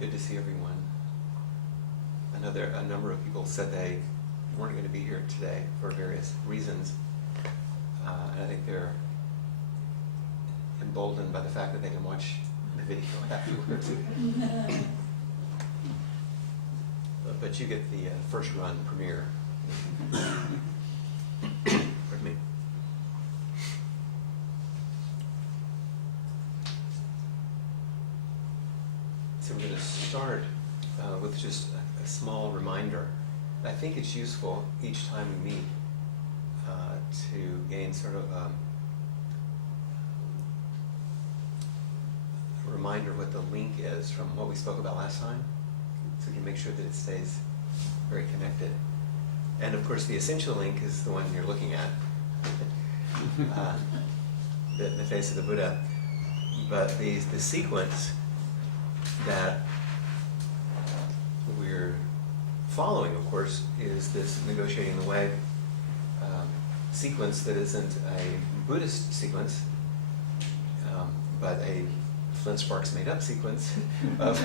Good to see everyone. I know a number of people said they weren't going to be here today for various reasons. And I think they're emboldened by the fact that they can watch the video afterwards. But you get the first run premiere. Pardon me. So we're going to start with just a small reminder. I think it's useful each time we meet to gain sort of a reminder of what the link is from what we spoke about last time, so we can make sure that it stays very connected. And of course the essential link is the one you're looking at, the face of the Buddha. But the sequence that we're following, of course, is this negotiating the way sequence that isn't a Buddhist sequence, but a Flint Sparks made up sequence of,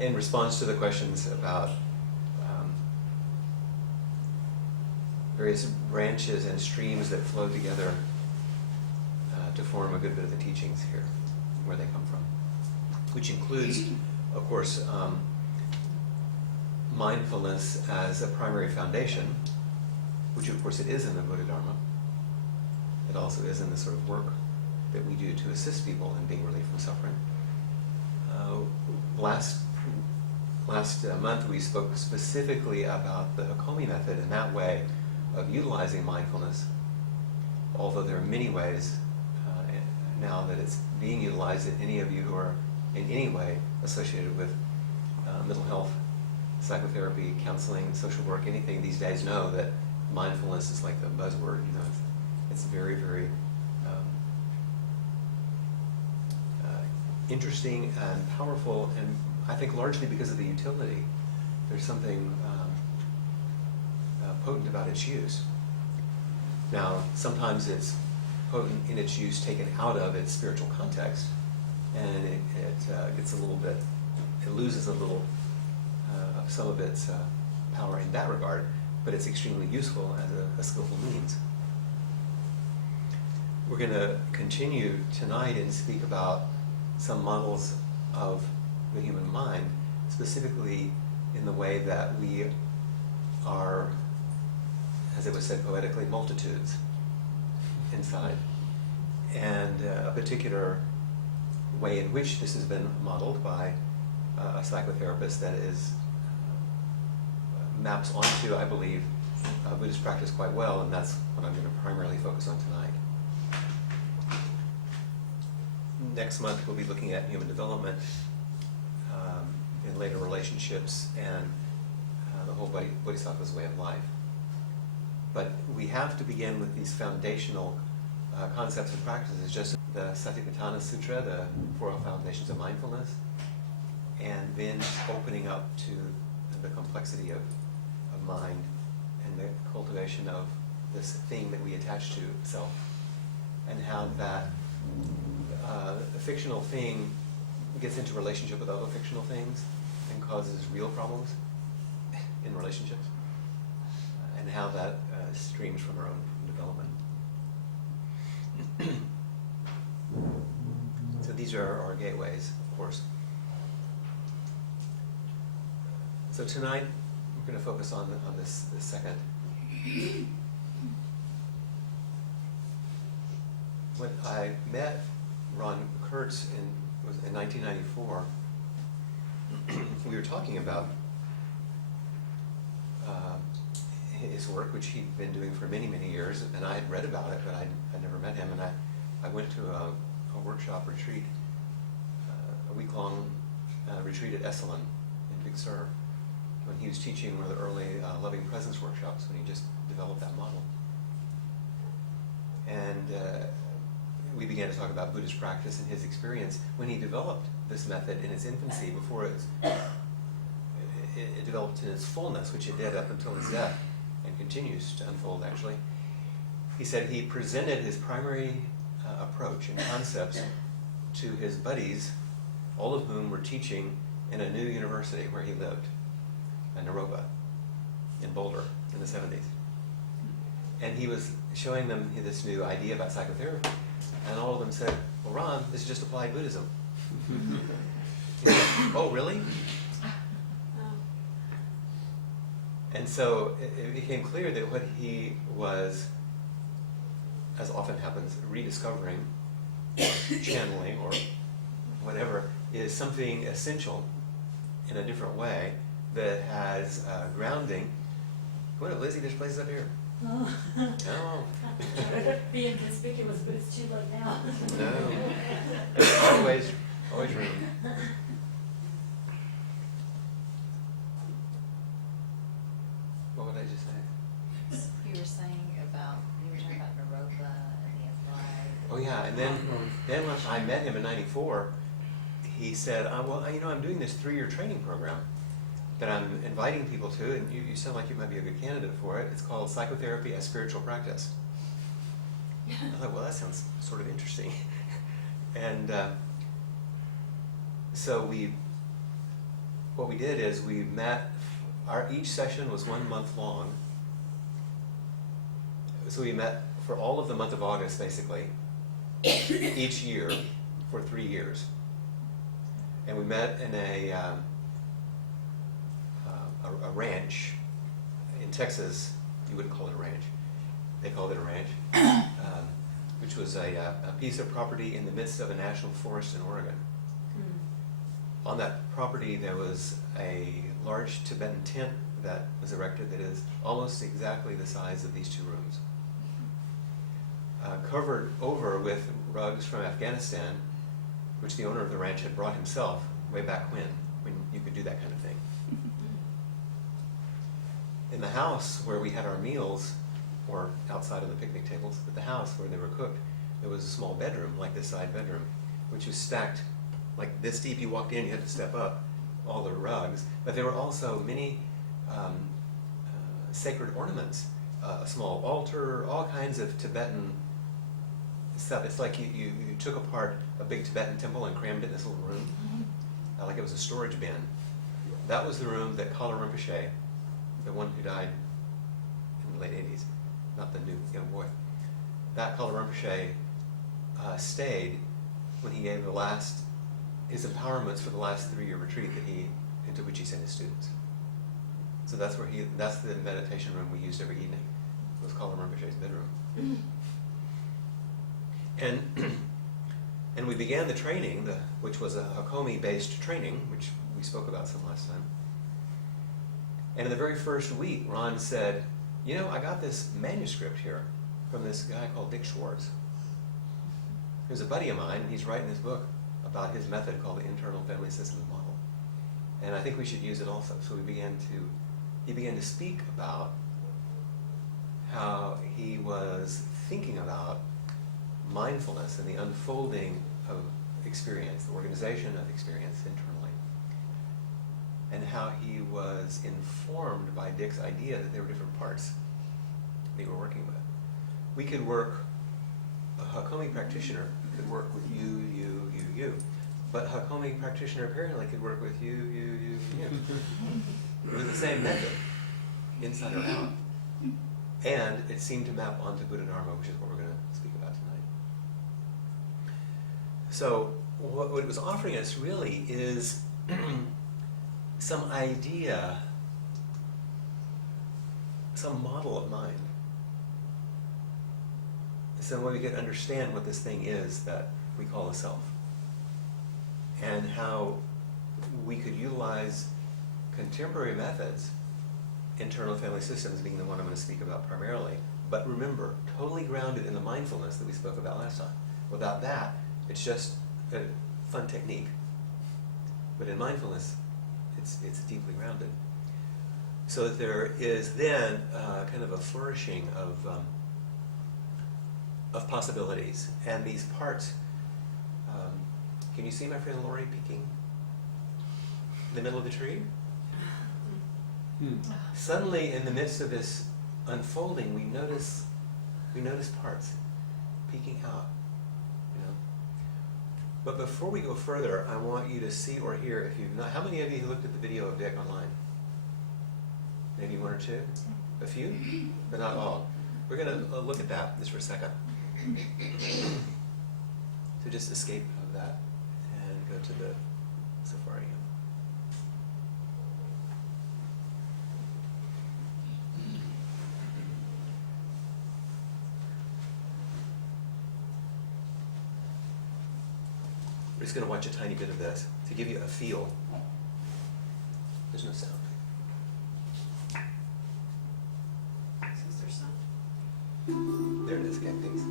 in response to the questions about various branches and streams that flow together to form a good bit of the teachings here, where they come from, which includes, of course, mindfulness as a primary foundation, which of course it is in the Buddhadharma. It also is in the sort of work that we do to assist people in being relieved from suffering. Last month we spoke specifically about the Hakomi method and that way of utilizing mindfulness, although there are many ways now that it's being utilized, that any of you who are in any way associated with mental health, psychotherapy, counseling, social work, anything these days know that mindfulness is like the buzzword. You know, it's very, very interesting and powerful, and I think largely because of the utility. There's something potent about its use. Now, sometimes it's potent in its use taken out of its spiritual context, and it gets a little bit, it loses a little of some of its power in that regard, but it's extremely useful as a skillful means. We're going to continue tonight and speak about some models of the human mind, specifically in the way that we are, as it was said poetically, multitudes inside. And a particular way in which this has been modeled by a psychotherapist that is maps onto, I believe, Buddhist practice quite well, and that's what I'm going to primarily focus on tonight. Next month we'll be looking at human development in later relationships and the whole Bodhisattva's way of life. But we have to begin with these foundational concepts and practices, just the Satipatthana Sutra, the Four Foundations of Mindfulness, and then opening up to the complexity of mind and the cultivation of this thing that we attach to self, and how that a fictional thing gets into relationship with other fictional things and causes real problems in relationships, and how that streams from our own development. So these are our gateways, of course. So tonight we're going to focus on this second. When I met Ron Kurtz in 1994, we were talking about his work, which he'd been doing for many, many years, and I had read about it, but I'd never met him, and I went to a workshop retreat, a week-long retreat at Esalen in Big Sur, when he was teaching one of the early loving presence workshops, when he just developed that model. And we began to talk about Buddhist practice and his experience when he developed this method in its infancy, before it developed in its fullness, which it did up until his death, and continues to unfold actually. He said he presented his primary approach and concepts to his buddies, all of whom were teaching in a new university where he lived, in Naropa, in Boulder, in the 70s. And he was showing them this new idea about psychotherapy. And all of them said, well, Ron, this is just applied Buddhism. He said, oh, really? And so it became clear that what he was, as often happens, rediscovering, channeling, or whatever, is something essential in a different way that has grounding. What up, Lizzie? There's places up here. Oh. No. Being conspicuous, but it's too late now. No. Always room. What would I just say? You were talking about Naropa and the applied. Oh yeah, and then when I met him in '94, he said, well, I'm doing this 3-year training program that I'm inviting people to, and you sound like you might be a good candidate for it. It's called Psychotherapy as Spiritual Practice. I thought, well, that sounds sort of interesting. And so what we did is we met, each session was 1 month long. So we met for all of the month of August, basically, each year for 3 years. And we met in a ranch in Texas. You wouldn't call it a ranch. They called it a ranch, which was a piece of property in the midst of a national forest in Oregon. Mm. On that property, there was a large Tibetan tent that was erected that is almost exactly the size of these 2 rooms. Covered over with rugs from Afghanistan, which the owner of the ranch had brought himself way back when you could do that kind of thing. In the house where we had our meals, or outside of the picnic tables, but the house where they were cooked, there was a small bedroom, like this side bedroom, which was stacked like this deep. You walked in, you had to step up, all the rugs, but there were also many sacred ornaments, a small altar, all kinds of Tibetan stuff. It's like you took apart a big Tibetan temple and crammed it in this little room, like it was a storage bin. That was the room that Kala Rinpoche, the one who died in the late 80s, not the new young boy, that Kala Rinpoche stayed when he gave his empowerments for the last 3-year retreat into which he sent his students. So that's the meditation room we used every evening. It was Kala Rinpoche's bedroom. And we began the training, which was a Hakomi-based training, which we spoke about some last time. And in the very first week, Ron said, I got this manuscript here from this guy called Dick Schwartz. He was a buddy of mine, and he's writing this book about his method called the Internal Family Systems Model. And I think we should use it also. So he began to speak about how he was thinking about mindfulness and the unfolding of experience, the organization of experience internally, and how he was informed by Dick's idea that there were different parts that you were working with. We could work, a Hakomi practitioner could work with you, but a Hakomi practitioner apparently could work with you. It was the same method, inside or out. And it seemed to map onto Buddhadharma, which is what we're going to speak about tonight. So what it was offering us really is some idea, some model of mind. So we could understand what this thing is that we call a self, and how we could utilize contemporary methods, internal family systems being the one I'm going to speak about primarily, but remember, totally grounded in the mindfulness that we spoke about last time. Without that, it's just a fun technique. But in mindfulness, it's deeply grounded. So that there is then kind of a flourishing of possibilities. And these parts, can you see my friend Lori peeking in the middle of the tree? Suddenly, in the midst of this unfolding, we notice parts peeking out. But before we go further, I want you to see or hear, if you've not, how many of you looked at the video of Dick online? Maybe one or two? A few? But not all. We're going to look at that just for a second. So just escape of that and go to the Safari. We're just going to watch a tiny bit of this to give you a feel. There's no sound. Is there sound? There it is, okay, thanks.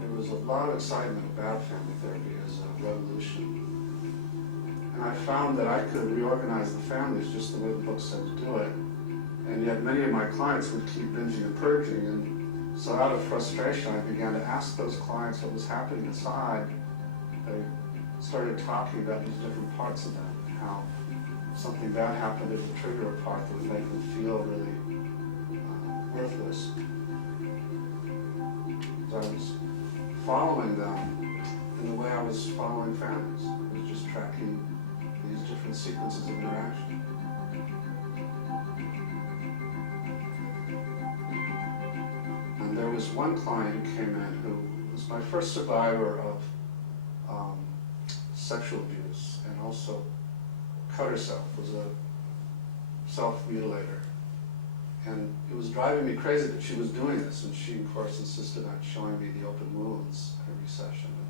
There was a lot of excitement about family therapy as a revolution. And I found that I could reorganize the families just the way the book said to do it. And yet many of my clients would keep binging and purging. And so out of frustration, I began to ask those clients what was happening inside. They started talking about these different parts of them, and how something bad happened at the trigger a part that would make them feel really worthless. So I was following them in the way I was following families. I was just tracking these different sequences of interaction. And there was one client who came in who was my first survivor of sexual abuse, and also cut herself, was a self-mutilator. And it was driving me crazy that she was doing this, and she, of course, insisted on showing me the open wounds every session. And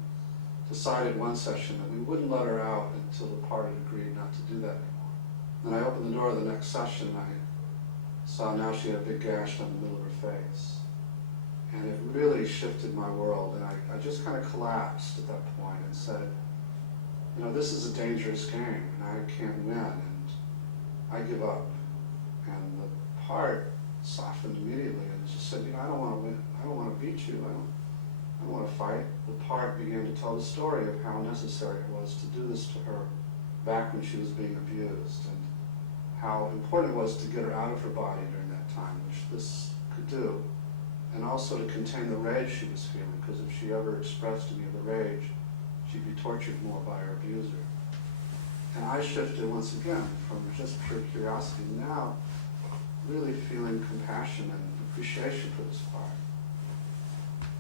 decided one session that we wouldn't let her out until the part had agreed not to do that anymore. Then I opened the door of the next session, and I saw now she had a big gash down the middle of her face. And it really shifted my world, and I just kind of collapsed at that point and said, you know, this is a dangerous game, and I can't win, and I give up. And the part softened immediately and just said, you know, I don't want to win. I don't want to beat you. I don't want to fight. The part began to tell the story of how necessary it was to do this to her back when she was being abused, and how important it was to get her out of her body during that time, which this could do, and also to contain the rage she was feeling, because if she ever expressed any of the rage, she'd be tortured more by her abuser. And I shifted once again from just pure curiosity, now really feeling compassion and appreciation for this part.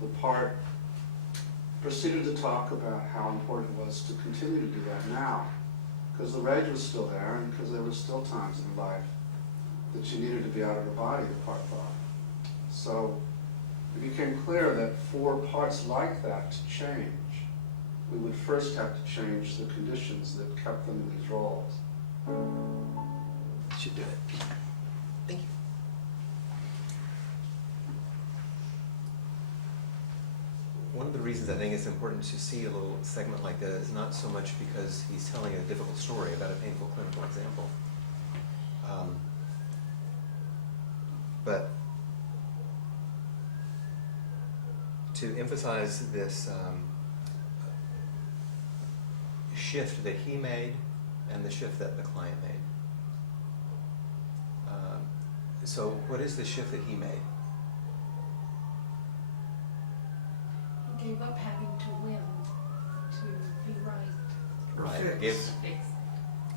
The part proceeded to talk about how important it was to continue to do that now, because the rage was still there, and because there were still times in life that she needed to be out of her body, the part thought. So it became clear that for parts like that to change, we would first have to change the conditions that kept them in these roles. Should do it. Thank you. One of the reasons I think it's important to see a little segment like that is not so much because he's telling a difficult story about a painful clinical example, but to emphasize this shift that he made and the shift that the client made. So what is the shift that he made? He gave up having to win to be right. Right. Fix.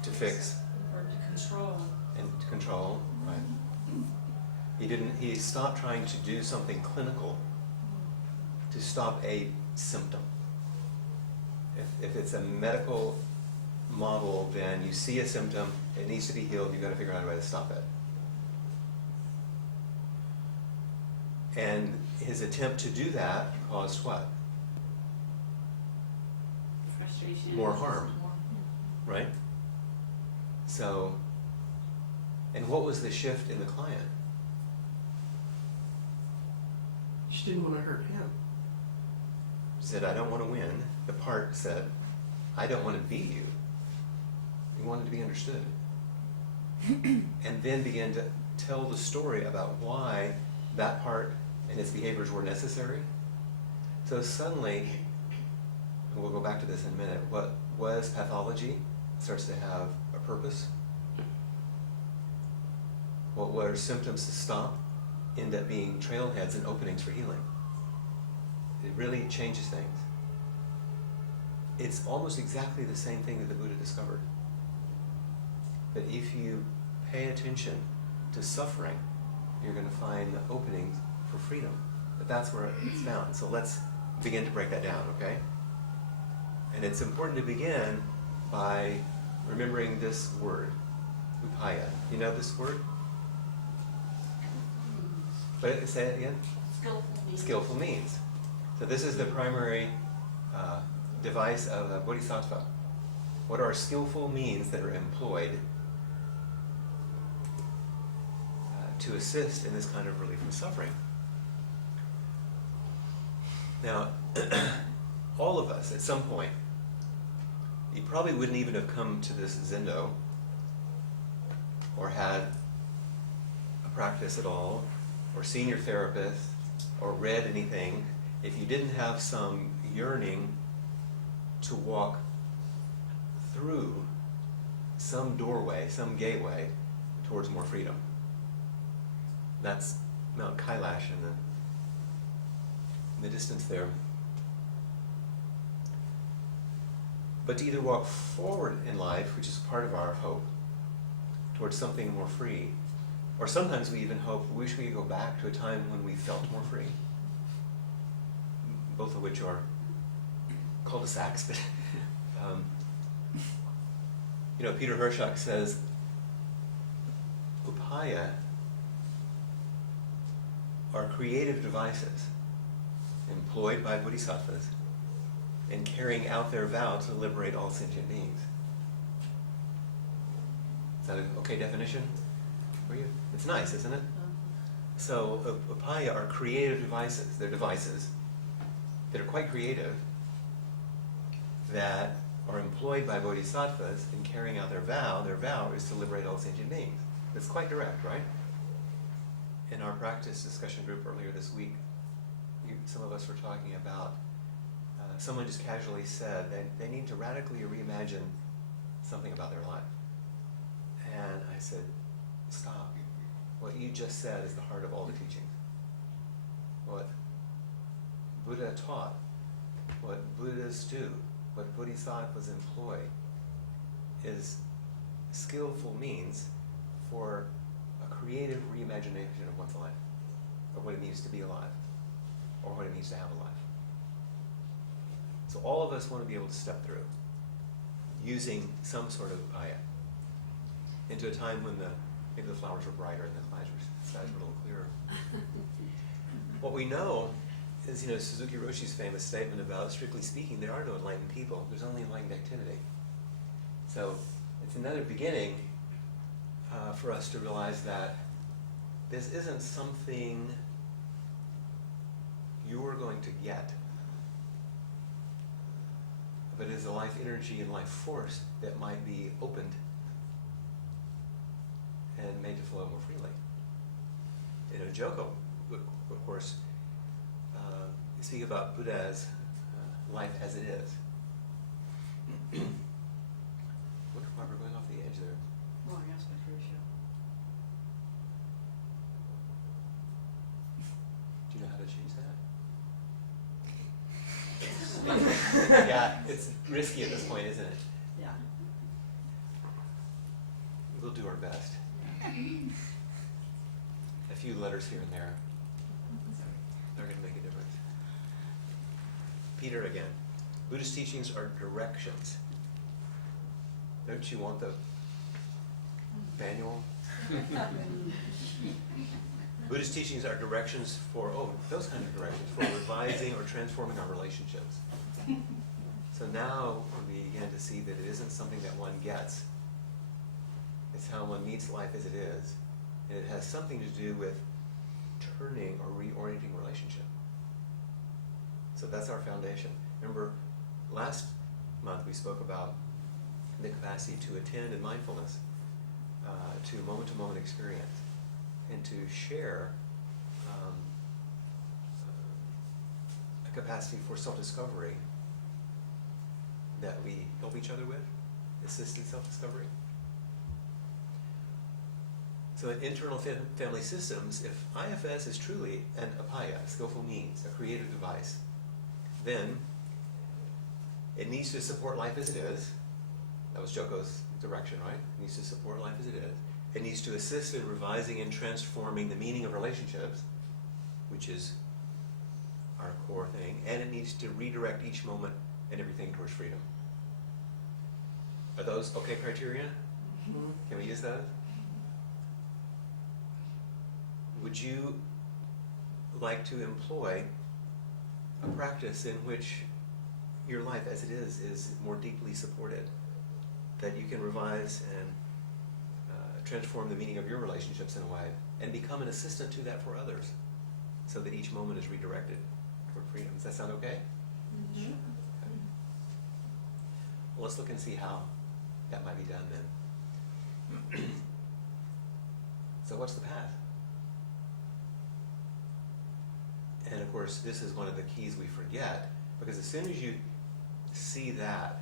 To fix Or to control. and to control, right? He stopped trying to do something clinical to stop a symptom. If it's a medical model, then you see a symptom, it needs to be healed, you've got to figure out a way to stop it. And his attempt to do that caused what? Frustration. More harm. Right? So, and what was the shift in the client? She didn't want to hurt him. He said, I don't want to win. The part said, I don't want to be you. He wanted to be understood. And then began to tell the story about why that part and its behaviors were necessary. So suddenly, we'll go go back to this in a minute. What was pathology starts to have a purpose. What were symptoms to stop end up being trailheads and openings for healing. It really changes things. It's almost exactly the same thing that the Buddha discovered. That if you pay attention to suffering, you're going to find the openings for freedom. But that's where it's found. So let's begin to break that down, okay? And it's important to begin by remembering this word, upaya. You know this word? But say it again? Skillful means. Skillful means. So this is the primary device of a bodhisattva. What are skillful means that are employed to assist in this kind of relief from suffering? Now, all of us, at some point, you probably wouldn't even have come to this zendo or had a practice at all, or seen your therapist, or read anything, if you didn't have some yearning to walk through some doorway, some gateway towards more freedom. That's Mount Kailash in the distance there. But to either walk forward in life, which is part of our hope, towards something more free, or sometimes we even wish we could go back to a time when we felt more free. Both of which are cul-de-sacs, but Peter Hirschach says, upaya are creative devices employed by bodhisattvas in carrying out their vow to liberate all sentient beings. Is that an okay definition for you? It's nice, isn't it? So upaya are creative devices. They're devices that are quite creative, that are employed by bodhisattvas in carrying out their vow. Their vow is to liberate all sentient beings. It's quite direct, right? In our practice discussion group earlier this week, some of us were talking about, someone just casually said they need to radically reimagine something about their life. And I said, stop. What you just said is the heart of all the teachings. What Buddha taught, what Buddhists do, what bodhisattvas employ is skillful means for a creative reimagination of one's life, of what it means to be alive, or what it means to have a life. So all of us want to be able to step through, using some sort of upaya, into a time when maybe the flowers were brighter and the skies were a little clearer. What we know is, Suzuki Roshi's famous statement about, strictly speaking, there are no enlightened people, there's only enlightened activity. So it's another beginning for us to realize that this isn't something you're going to get, but it is a life energy and life force that might be opened and made to flow more freely. Joko, of course, speak about Buddha's life as it is. Look, why we're going off the edge there. Well, I asked my first show. Do you know how to change that? Yeah, it's risky at this point, isn't it? Yeah. We'll do our best. A few letters here and there are going to make a difference. Peter again. Buddhist teachings are directions. Don't you want the manual? Buddhist teachings are directions for, those kind of directions, for revising or transforming our relationships. So now we begin to see that it isn't something that one gets. It's how one meets life as it is. And it has something to do with turning or reorienting relationship. So that's our foundation. Remember, last month we spoke about the capacity to attend in mindfulness, to moment-to-moment experience, and to share a capacity for self-discovery that we help each other with, assist in self-discovery. So in internal family systems, if IFS is truly an apaya, skillful means, a creative device, then it needs to support life as it is. That was Joko's direction, right? It needs to support life as it is. It needs to assist in revising and transforming the meaning of relationships, which is our core thing, and it needs to redirect each moment and everything towards freedom. Are those okay criteria? Can we use those? Would you like to employ a practice in which your life as it is more deeply supported, that you can revise and transform the meaning of your relationships in a way, and become an assistant to that for others, so that each moment is redirected toward freedom? Does that sound okay? Mhm. Okay. Well, let's look and see how that might be done then. So what's the path? And of course, this is one of the keys we forget, because as soon as you see that,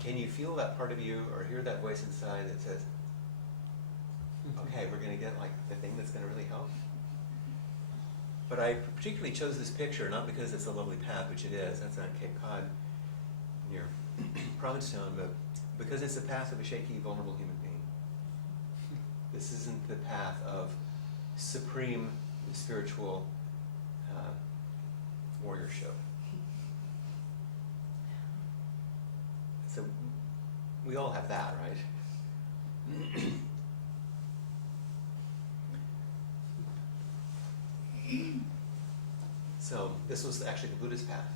can you feel that part of you or hear that voice inside that says, okay, we're going to get like the thing that's going to really help? But I particularly chose this picture not because it's a lovely path, which it is, that's on Cape Cod near Provincetown, but because it's the path of a shaky, vulnerable human being. This isn't the path of supreme spiritual warriorship. So we all have that, right? So this was actually the Buddhist path.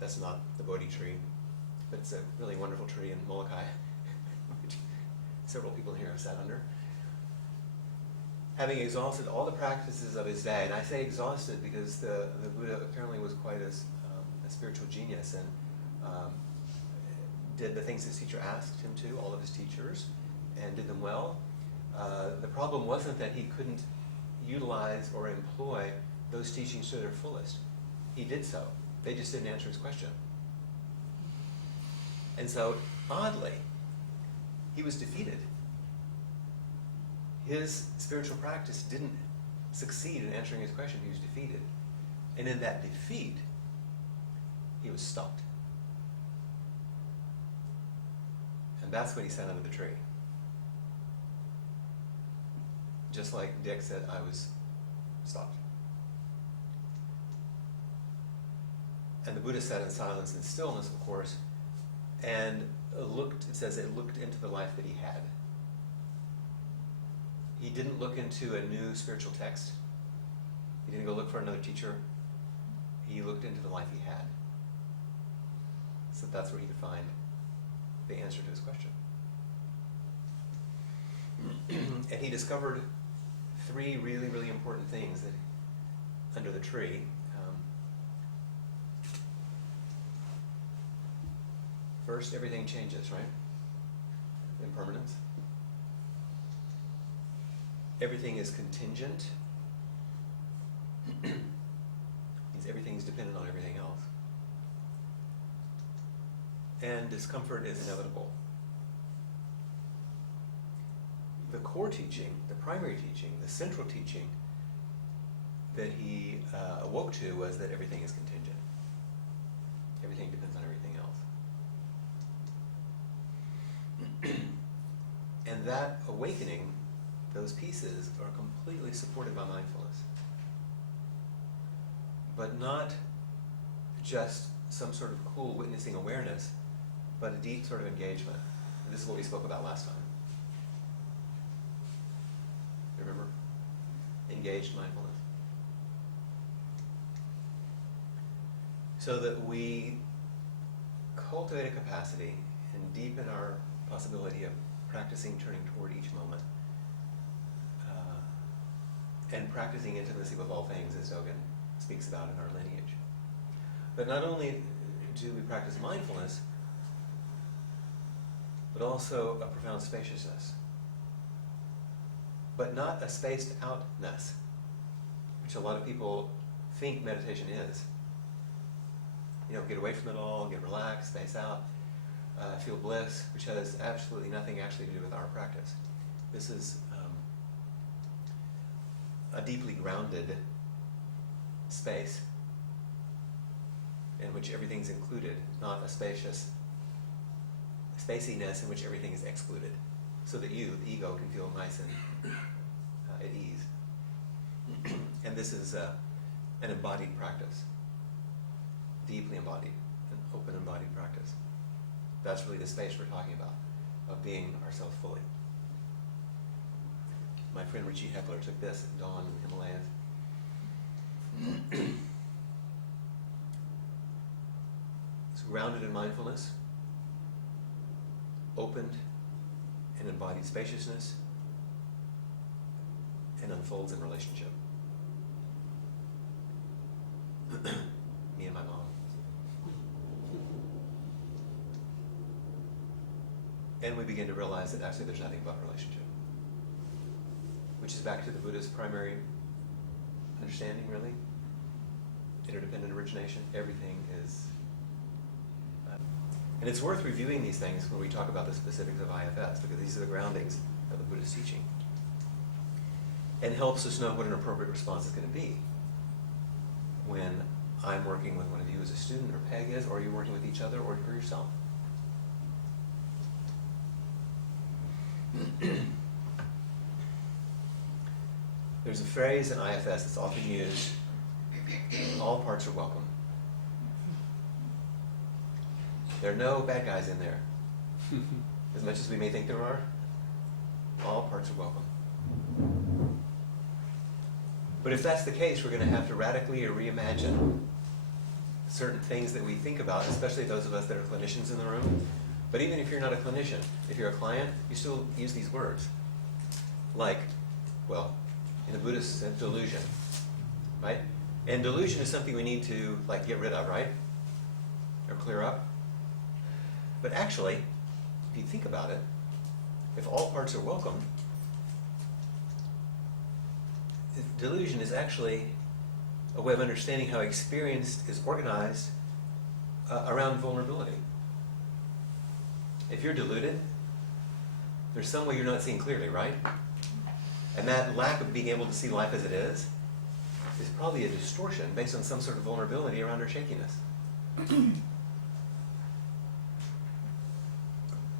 That's not the Bodhi tree, but it's a really wonderful tree in Molokai, which several people here have sat under. Having exhausted all the practices of his day, and I say exhausted because the Buddha apparently was quite a spiritual genius, and did the things his teacher asked him to, all of his teachers, and did them well. The problem wasn't that he couldn't utilize or employ those teachings to their fullest. He did so. They just didn't answer his question. And so, oddly, he was defeated. His spiritual practice didn't succeed in answering his question. He was defeated. And in that defeat, he was stopped. And that's when he sat under the tree. Just like Dick said, I was stopped. And the Buddha sat in silence and stillness, of course, and looked, it says it looked into the life that he had. He didn't look into a new spiritual text. He didn't go look for another teacher. He looked into the life he had. So that's where he could find the answer to his question. And he discovered three really, really important things that under the tree. First, everything changes, right? Impermanence. Everything is contingent. Means everything is dependent on everything else. And discomfort is inevitable. The core teaching, the primary teaching, the central teaching that he awoke to was that everything is contingent. Everything depends on everything else. And that awakening, those pieces, are completely supported by mindfulness. But not just some sort of cool witnessing awareness, but a deep sort of engagement. And this is what we spoke about last time. Remember? Engaged mindfulness. So that we cultivate a capacity and deepen our possibility of practicing turning toward each moment. And practicing intimacy with all things, as Dogen speaks about in our lineage. But not only do we practice mindfulness, but also a profound spaciousness. But not a spaced outness, which a lot of people think meditation is. get away from it all, get relaxed, space out, feel bliss, which has absolutely nothing actually to do with our practice. This is a deeply grounded space in which everything's included, not a spaciness in which everything is excluded, so that you, the ego, can feel nice and at ease. And this is an embodied practice, deeply embodied, an open embodied practice. That's really the space we're talking about, of being ourselves fully. My friend Richie Heckler took this at dawn in the Himalayas. It's grounded in mindfulness, opened and embodied spaciousness, and unfolds in relationship. Me and my mom. And we begin to realize that actually there's nothing but relationship, which is back to the Buddha's primary understanding, really. Interdependent origination. Everything is... and it's worth reviewing these things when we talk about the specifics of IFS, because these are the groundings of the Buddhist teaching. And helps us know what an appropriate response is going to be when I'm working with one of you as a student, or Peg is, or you're working with each other, or for yourself. There's a phrase in IFS that's often used, all parts are welcome. There are no bad guys in there. As much as we may think there are, all parts are welcome. But if that's the case, we're going to have to radically reimagine certain things that we think about, especially those of us that are clinicians in the room. But even if you're not a clinician, if you're a client, you still use these words. Like, well, in the Buddhist sense, delusion, right? And delusion is something we need to get rid of, right? Or clear up. But actually, if you think about it, if all parts are welcome, delusion is actually a way of understanding how experience is organized around vulnerability. If you're deluded, there's some way you're not seeing clearly, right? And that lack of being able to see life as it is probably a distortion based on some sort of vulnerability around our shakiness.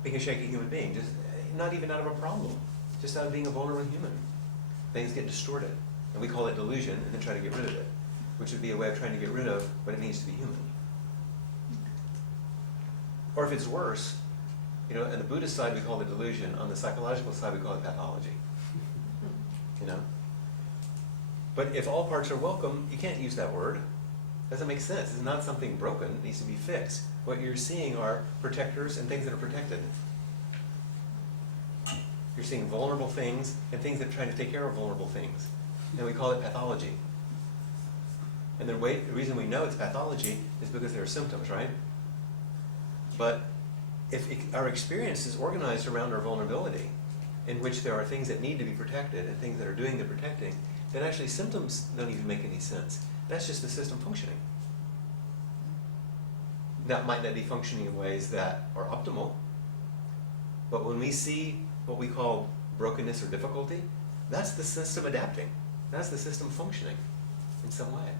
Being a shaky human being, just not even out of a problem, just out of being a vulnerable human. Things get distorted, and we call it delusion, and then try to get rid of it, which would be a way of trying to get rid of what it means to be human. Or if it's worse, on the Buddhist side we call it delusion, on the psychological side we call it pathology. But if all parts are welcome, you can't use that word. Doesn't make sense. It's not something broken. It needs to be fixed. What you're seeing are protectors and things that are protected. You're seeing vulnerable things and things that are trying to take care of vulnerable things. And we call it pathology. And the reason we know it's pathology is because there are symptoms, right? But if our experience is organized around our vulnerability, in which there are things that need to be protected and things that are doing the protecting, then actually symptoms don't even make any sense. That's just the system functioning. That might not be functioning in ways that are optimal, but when we see what we call brokenness or difficulty, that's the system adapting. That's the system functioning in some way.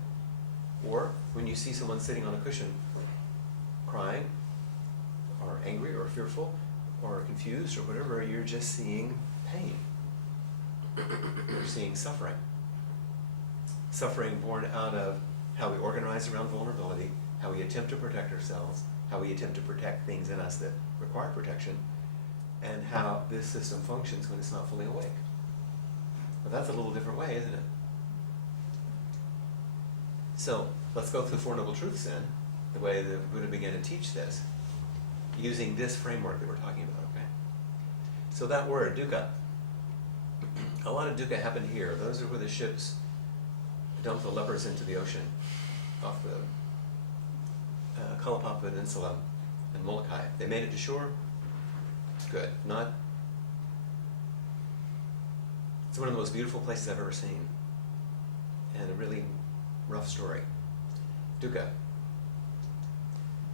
Or when you see someone sitting on a cushion crying, or angry, or fearful, or confused, or whatever, you're just seeing pain. You're seeing suffering. Suffering born out of how we organize around vulnerability, how we attempt to protect ourselves, how we attempt to protect things in us that require protection, and how this system functions when it's not fully awake. But that's a little different way, isn't it? So, let's go through the Four Noble Truths then, the way the Buddha began to teach this, using this framework that we're talking about, okay? So that word, dukkha, a lot of dukkha happened here. Those are where the ships dumped the lepers into the ocean off the Kalapapa Peninsula and Molokai. They made it to shore. Good. It's one of the most beautiful places I've ever seen. And a really rough story. Dukkha.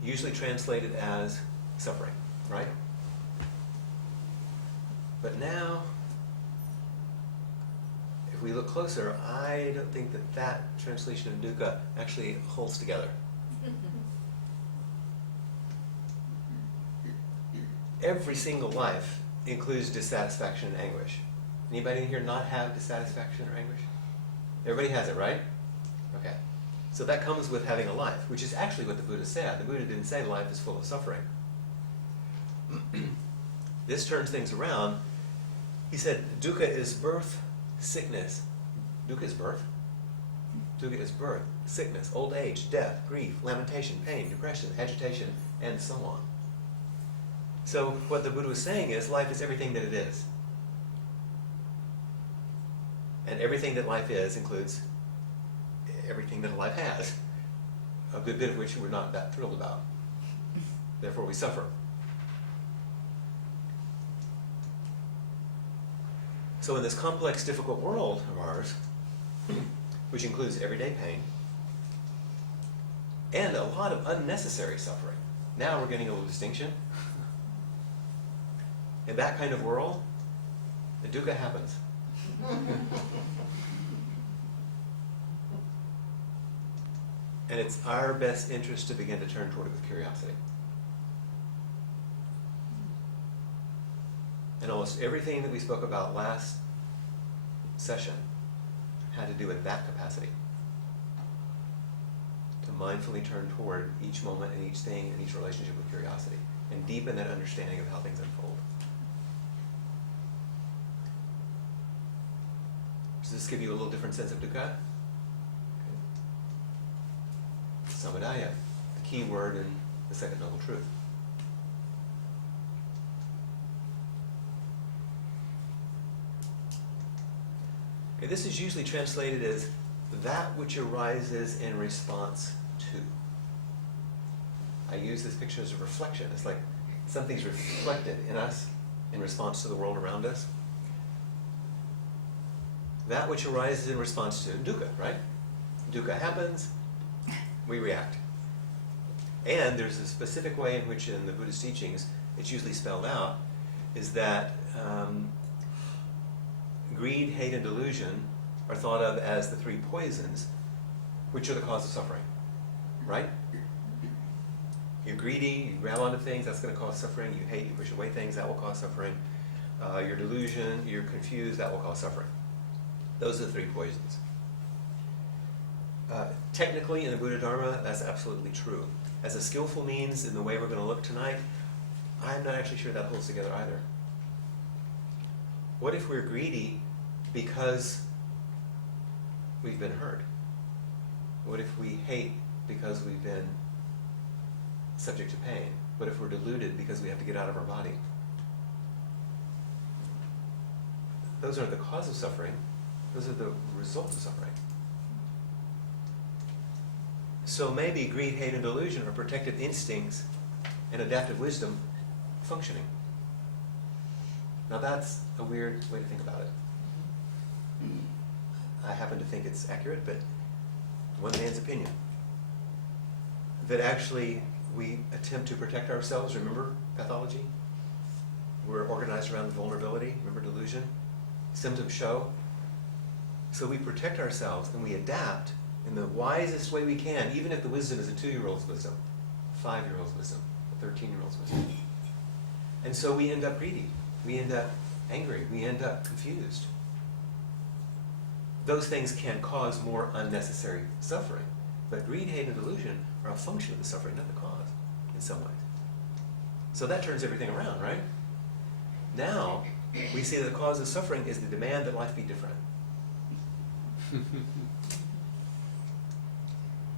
usually translated as suffering, right? But now, if we look closer, I don't think that that translation of dukkha actually holds together. Every single life includes dissatisfaction and anguish. Anybody in here not have dissatisfaction or anguish? Everybody has it, right? Okay. So that comes with having a life, which is actually what the Buddha said. The Buddha didn't say life is full of suffering. This turns things around. He said dukkha is birth, sickness. Dukkha is birth. Dukkha is birth, sickness, old age, death, grief, lamentation, pain, depression, agitation, and so on. So what the Buddha was saying is life is everything that it is. And everything that life is includes everything that life has, a good bit of which we're not that thrilled about. Therefore we suffer. So in this complex, difficult world of ours, which includes everyday pain, and a lot of unnecessary suffering, now we're getting a little distinction. In that kind of world, the dukkha happens. And it's our best interest to begin to turn toward it with curiosity. And almost everything that we spoke about last session had to do with that capacity. To mindfully turn toward each moment and each thing and each relationship with curiosity and deepen that understanding of how things unfold. Does this give you a little different sense of dukkha? Okay. Samadaya, the key word in the second noble truth. Okay, this is usually translated as that which arises in response to. I use this picture as a reflection. It's like something's reflected in us in response to the world around us. That which arises in response to dukkha, right? Dukkha happens, we react. And there's a specific way in which in the Buddhist teachings it's usually spelled out, is that greed, hate, and delusion are thought of as the three poisons, which are the cause of suffering, right? You're greedy, you grab onto things, that's going to cause suffering. You hate, you push away things, that will cause suffering. Your delusion, you're confused, that will cause suffering. Those are the three poisons. Technically, in the Buddhadharma, that's absolutely true. As a skillful means, in the way we're going to look tonight, I'm not actually sure that holds together either. What if we're greedy because we've been hurt? What if we hate because we've been subject to pain? What if we're deluded because we have to get out of our body? Those aren't the cause of suffering. Those are the result of suffering. So maybe greed, hate, and delusion are protective instincts and adaptive wisdom functioning. Now that's a weird way to think about it. I happen to think it's accurate, but one man's opinion. That actually we attempt to protect ourselves. Remember pathology? We're organized around vulnerability. Remember delusion? Symptoms show. So we protect ourselves and we adapt in the wisest way we can, even if the wisdom is a 2-year-old's wisdom, a 5-year-old's wisdom, a 13-year-old's wisdom. And so we end up greedy. We end up angry. We end up confused. Those things can cause more unnecessary suffering. But greed, hate, and delusion are a function of the suffering, not the cause, in some ways. So that turns everything around, right? Now, we see that the cause of suffering is the demand that life be different.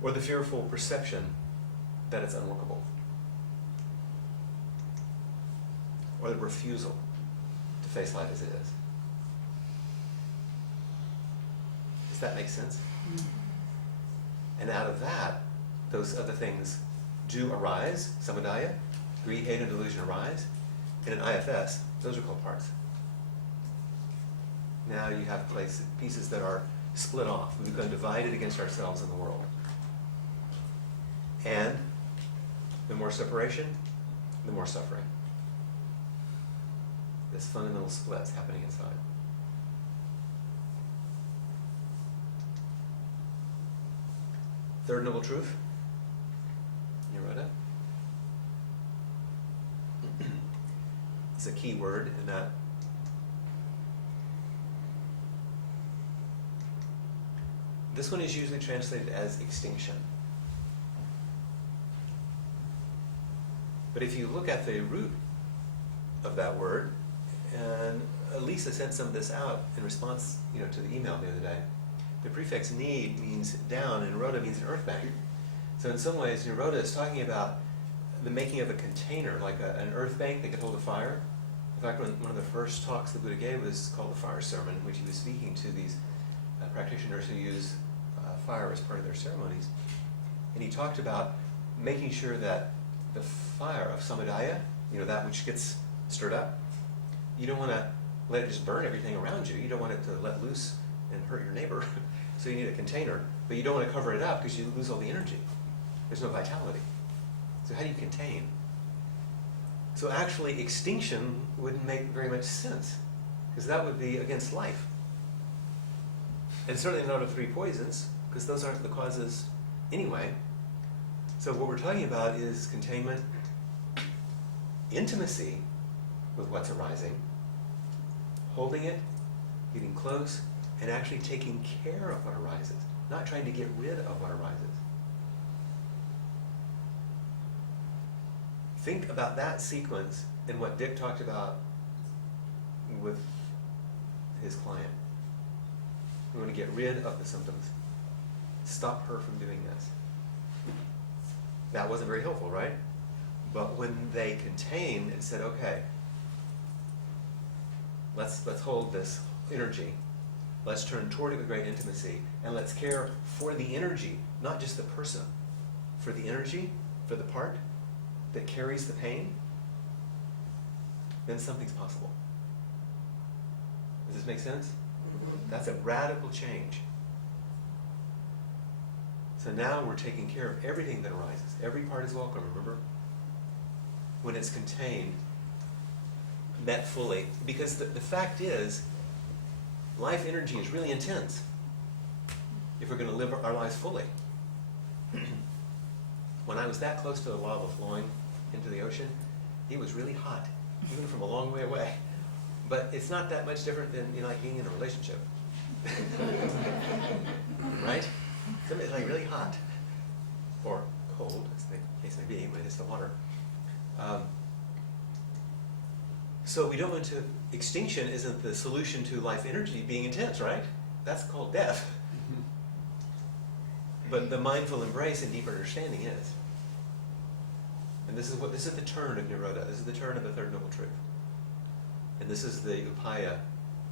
Or the fearful perception that it's unworkable. Or the refusal to face life as it is. Does that make sense? And out of that, those other things do arise, samadaya, greed, hate, and delusion arise. And in IFS, those are called parts. Now you have pieces that are split off. We've become divided against ourselves and the world. And the more more separation, the more suffering. This fundamental split's happening inside. Third noble truth. You wrote it? It's a key word in that this one is usually translated as extinction. But if you look at the root of that word, and Lisa sent some of this out in response, to the email the other day. The prefix need means down, and rhoda means an earth bank. So in some ways, rhoda is talking about the making of a container, like an earth bank that could hold a fire. In fact, one of the first talks the Buddha gave was called the Fire Sermon, in which he was speaking to these practitioners who use fire as part of their ceremonies. And he talked about making sure that the fire of samadaya, that which gets stirred up, you don't want to let it just burn everything around you. You don't want it to let loose and hurt your neighbor. So you need a container, but you don't want to cover it up because you lose all the energy. There's no vitality. So how do you contain? So actually extinction wouldn't make very much sense, because that would be against life. And certainly not of three poisons, because those aren't the causes anyway. So what we're talking about is containment, intimacy with what's arising, holding it, getting close, and actually taking care of what arises, not trying to get rid of what arises. Think about that sequence and what Dick talked about with his client. We want to get rid of the symptoms. Stop her from doing this. That wasn't very helpful, right? But when they contained and said, okay, let's hold this energy. Let's turn toward it with great intimacy, and let's care for the energy, not just the person. For the energy, for the part that carries the pain, then something's possible. Does this make sense? That's a radical change. So now we're taking care of everything that arises. Every part is welcome, remember? When it's contained, met fully. Because the fact is, life energy is really intense if we're going to live our lives fully. When I was that close to the lava flowing into the ocean, it was really hot, even from a long way away. But it's not that much different than like being in a relationship. Right? It's like really hot, or cold, as the case may be, when it hits the water. So we don't want to, extinction isn't the solution to life energy being intense, right? That's called death. But the mindful embrace and deeper understanding is. And this is the turn of Nirodha. This is the turn of the third noble truth. And this is the upaya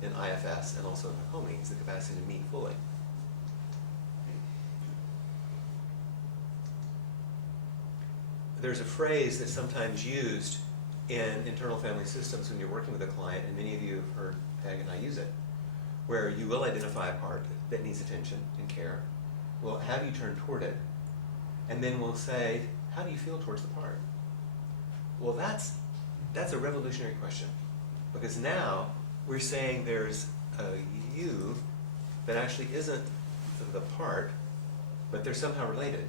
in IFS and also in Hakomi, is the capacity to meet fully. There's a phrase that's sometimes used in internal family systems when you're working with a client, and many of you have heard Peg and I use it, where you will identify a part that needs attention and care. We'll have you turn toward it, and then we'll say, how do you feel towards the part? Well, that's a revolutionary question, because now we're saying there's a you that actually isn't the part, but they're somehow related.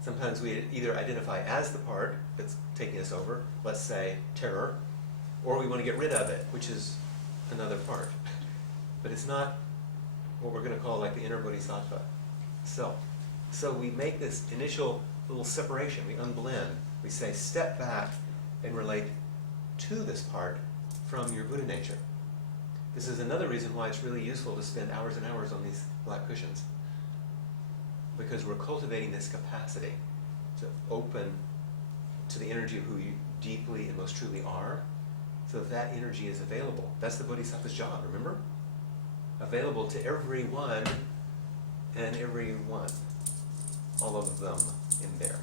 Sometimes we either identify as the part that's taking us over, let's say terror, or we want to get rid of it, which is another part. But it's not what we're going to call like the inner bodhisattva self. So we make this initial little separation, we unblend. We say step back and relate to this part from your Buddha nature. This is another reason why it's really useful to spend hours and hours on these black cushions. Because we're cultivating this capacity to open to the energy of who you deeply and most truly are, so that energy is available. That's the Bodhisattva's job, remember? Available to everyone and everyone. All of them in there.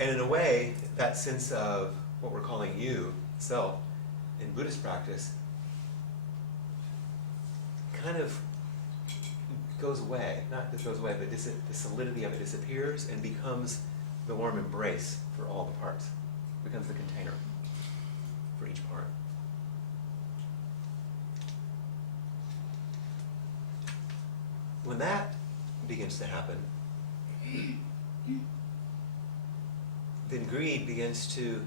And in a way, that sense of what we're calling you, self, in Buddhist practice, kind of goes away. Not just goes away, but the solidity of it disappears and becomes the warm embrace for all the parts. Becomes the container for each part. When that begins to happen, then greed begins to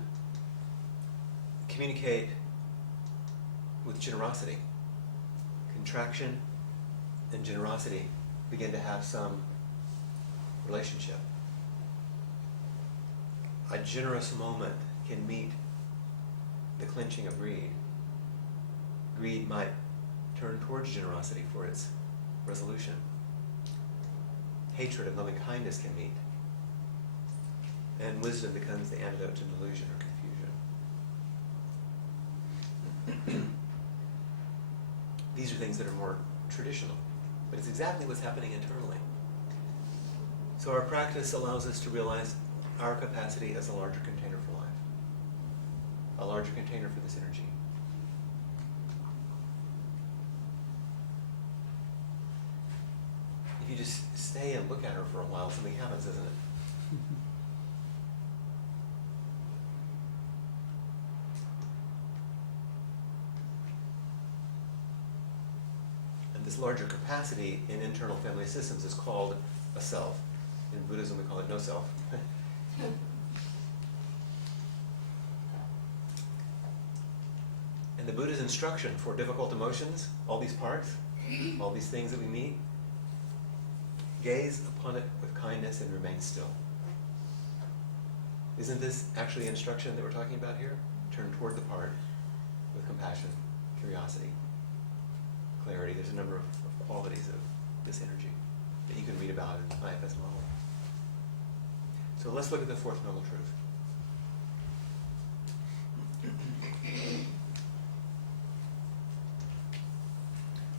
communicate with generosity. Contraction and generosity begin to have some relationship. A generous moment can meet the clenching of greed. Greed might turn towards generosity for its resolution. Hatred and loving kindness can meet. And wisdom becomes the antidote to delusion or confusion. These are things that are more traditional, but it's exactly what's happening internally. So our practice allows us to realize our capacity as a larger container for life, a larger container for this energy. If you just stay and look at her for a while, something happens, doesn't it? And this larger capacity in internal family systems is called a self. In Buddhism, we call it no self. And the Buddha's instruction for difficult emotions, all these parts, all these things that we meet, gaze upon it with kindness and remain still. Isn't this actually instruction that we're talking about here? Turn toward the part with compassion, curiosity, clarity. There's a number of qualities of this energy that you can read about in the IFS model. So let's look at the fourth noble truth.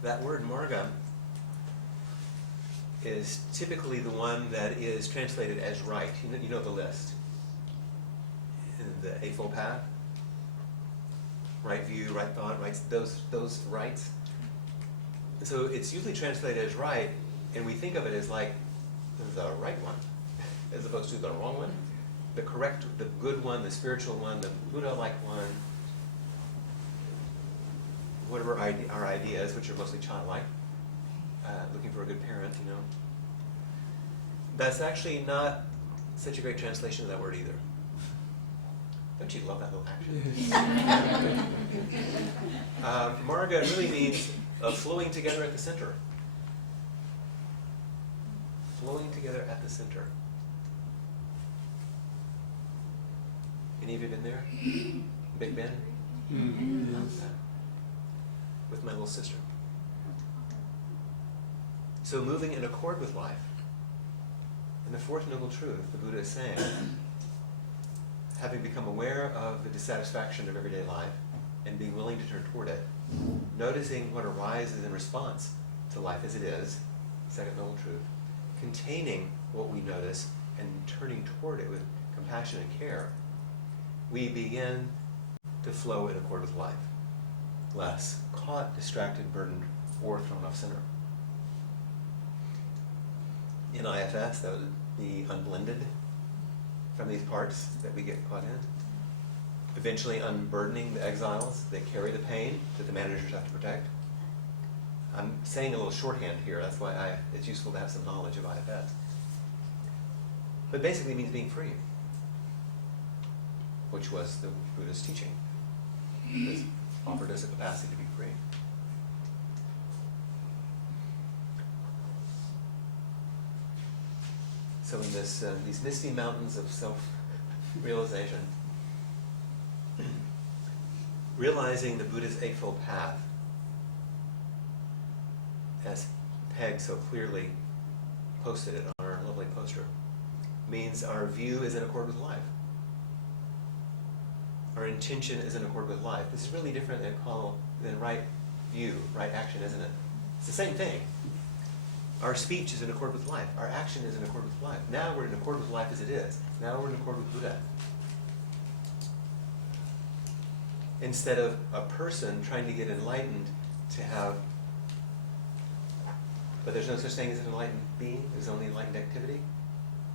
That word marga is typically the one that is translated as right. You know the list. In the Eightfold Path, right view, right thought, right, those rights. So it's usually translated as right, and we think of it as like the right one, as opposed to the wrong one. The correct, the good one, the spiritual one, the Buddha-like one, whatever our ideas, which are mostly childlike, looking for a good parent, you know. That's actually not such a great translation of that word either. Don't you love that little action? Marga really means flowing together at the center. Flowing together at the center. Any of you been there? Big Ben? Yes. With my little sister. So moving in accord with life. And the fourth noble truth, the Buddha is saying, having become aware of the dissatisfaction of everyday life and being willing to turn toward it, noticing what arises in response to life as it is, second noble truth, containing what we notice and turning toward it with compassion and care, we begin to flow in accord with life, less caught, distracted, burdened, or thrown off center. In IFS, that would be unblended from these parts that we get caught in. Eventually unburdening the exiles that carry the pain that the managers have to protect. I'm saying a little shorthand here, that's why it's useful to have some knowledge of IFS. But basically it means being free, which was the Buddha's teaching. This offered us a capacity to be free. So in these misty mountains of self-realization, realizing the Buddha's Eightfold Path, as Peg so clearly posted it on our lovely poster, means our view is in accord with life. Our intention is in accord with life. This is really different than right view, right action, isn't it? It's the same thing. Our speech is in accord with life. Our action is in accord with life. Now we're in accord with life as it is. Now we're in accord with Buddha. Instead of a person trying to get enlightened to have But there's no such thing as an enlightened being. There's only enlightened activity.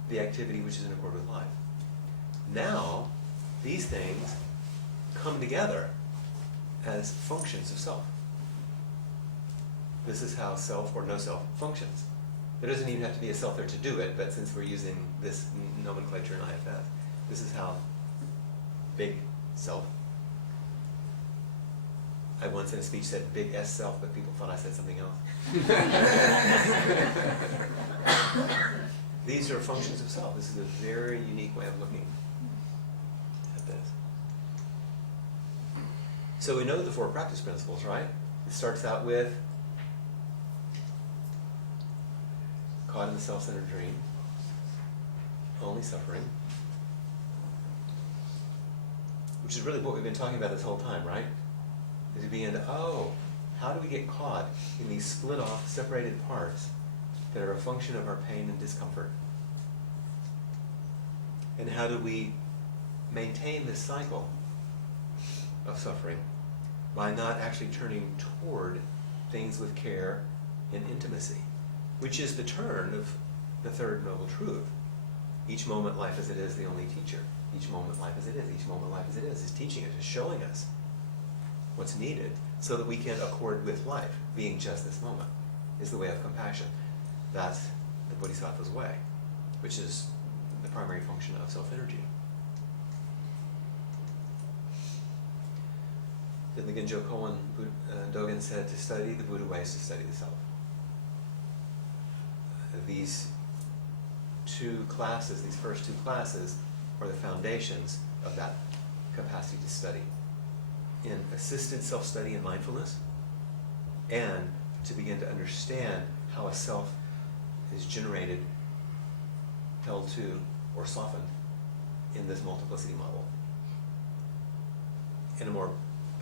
The activity which is in accord with life. Now, these things come together as functions of self. This is how self or no self functions. There doesn't even have to be a self there to do it, but since we're using this nomenclature in IFS, this is how big self. I once in a speech said big S self, but people thought I said something else. These are functions of self. This is a very unique way of looking at this. So we know the 4 practice principles, right? It starts out with caught in the self-centered dream, only suffering, which is really what we've been talking about this whole time, right? Is we begin to, how do we get caught in these split off, separated parts that are a function of our pain and discomfort? And how do we maintain this cycle of suffering by not actually turning toward things with care and intimacy, which is the turn of the third noble truth. Each moment life as it is, the only teacher. Each moment life as it is, each moment life as it is teaching us, is showing us what's needed so that we can accord with life. Being just this moment is the way of compassion. That's the Bodhisattva's way, which is the primary function of self-energy. Then the Genjo Koan Dogen said, to study the Buddha way is to study the self. These 2 classes, these first 2 classes, are the foundations of that capacity to study. In assisted self-study and mindfulness, and to begin to understand how a self is generated, held to, or softened in this multiplicity model. In a more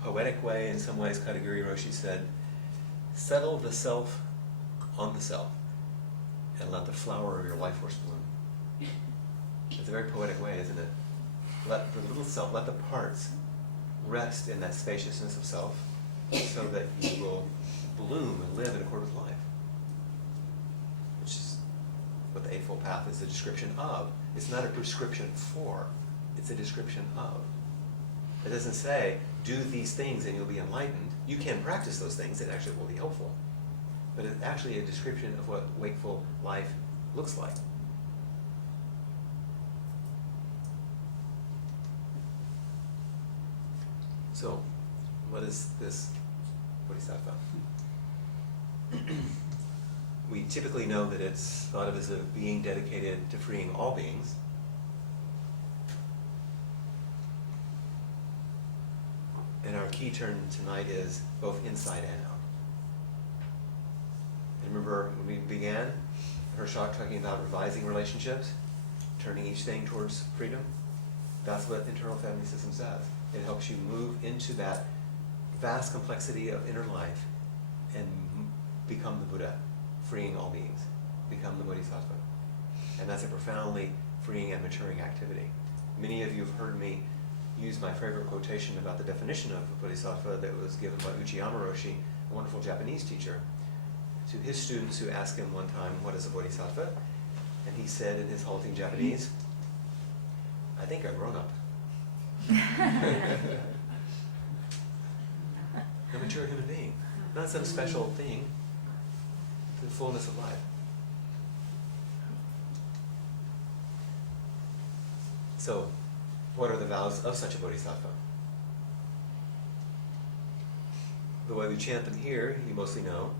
poetic way, in some ways, Katagiri Roshi said, settle the self on the self, and let the flower of your life force bloom. It's a very poetic way, isn't it? Let the little self, let the parts rest in that spaciousness of self so that you will bloom and live in accord with life. Which is what the Eightfold Path is a description of. It's not a prescription for, it's a description of. It doesn't say, do these things and you'll be enlightened. You can practice those things, it actually will be helpful. But it's actually a description of what wakeful life looks like. So, what is this Bodhisattva? We typically know that it's thought of as a being dedicated to freeing all beings. And our key term tonight is both inside and out. And remember when we began, Hirschach talking about revising relationships, turning each thing towards freedom? That's what internal family systems does. It helps you move into that vast complexity of inner life and become the Buddha, freeing all beings, become the Bodhisattva. And that's a profoundly freeing and maturing activity. Many of you have heard me use my favorite quotation about the definition of a Bodhisattva that was given by Uchiyama Roshi, a wonderful Japanese teacher, to his students who asked him one time, what is a Bodhisattva? And he said in his halting Japanese, I think a grown-up. A mature human being, not some special thing, the fullness of life. So, what are the vows of such a bodhisattva? The way we chant them here, you mostly know.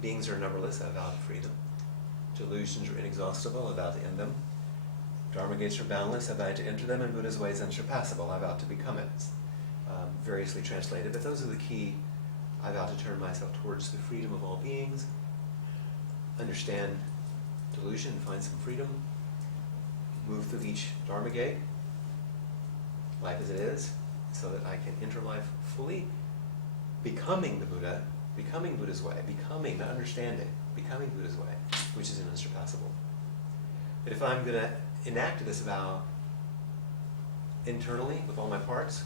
Beings are numberless, I vow to freedom. Delusions are inexhaustible, I vow to end them. Dharma gates are boundless, I vow to enter them, and Buddha's way is unsurpassable, I vow to become it. Variously translated, but those are the key. I vow to turn myself towards the freedom of all beings, understand delusion, find some freedom, move through each Dharma gate, life as it is, so that I can enter life fully, becoming the Buddha, becoming Buddha's way, becoming, not understanding, becoming Buddha's way, which is unsurpassable. But if I'm going to enact this vow internally with all my parts,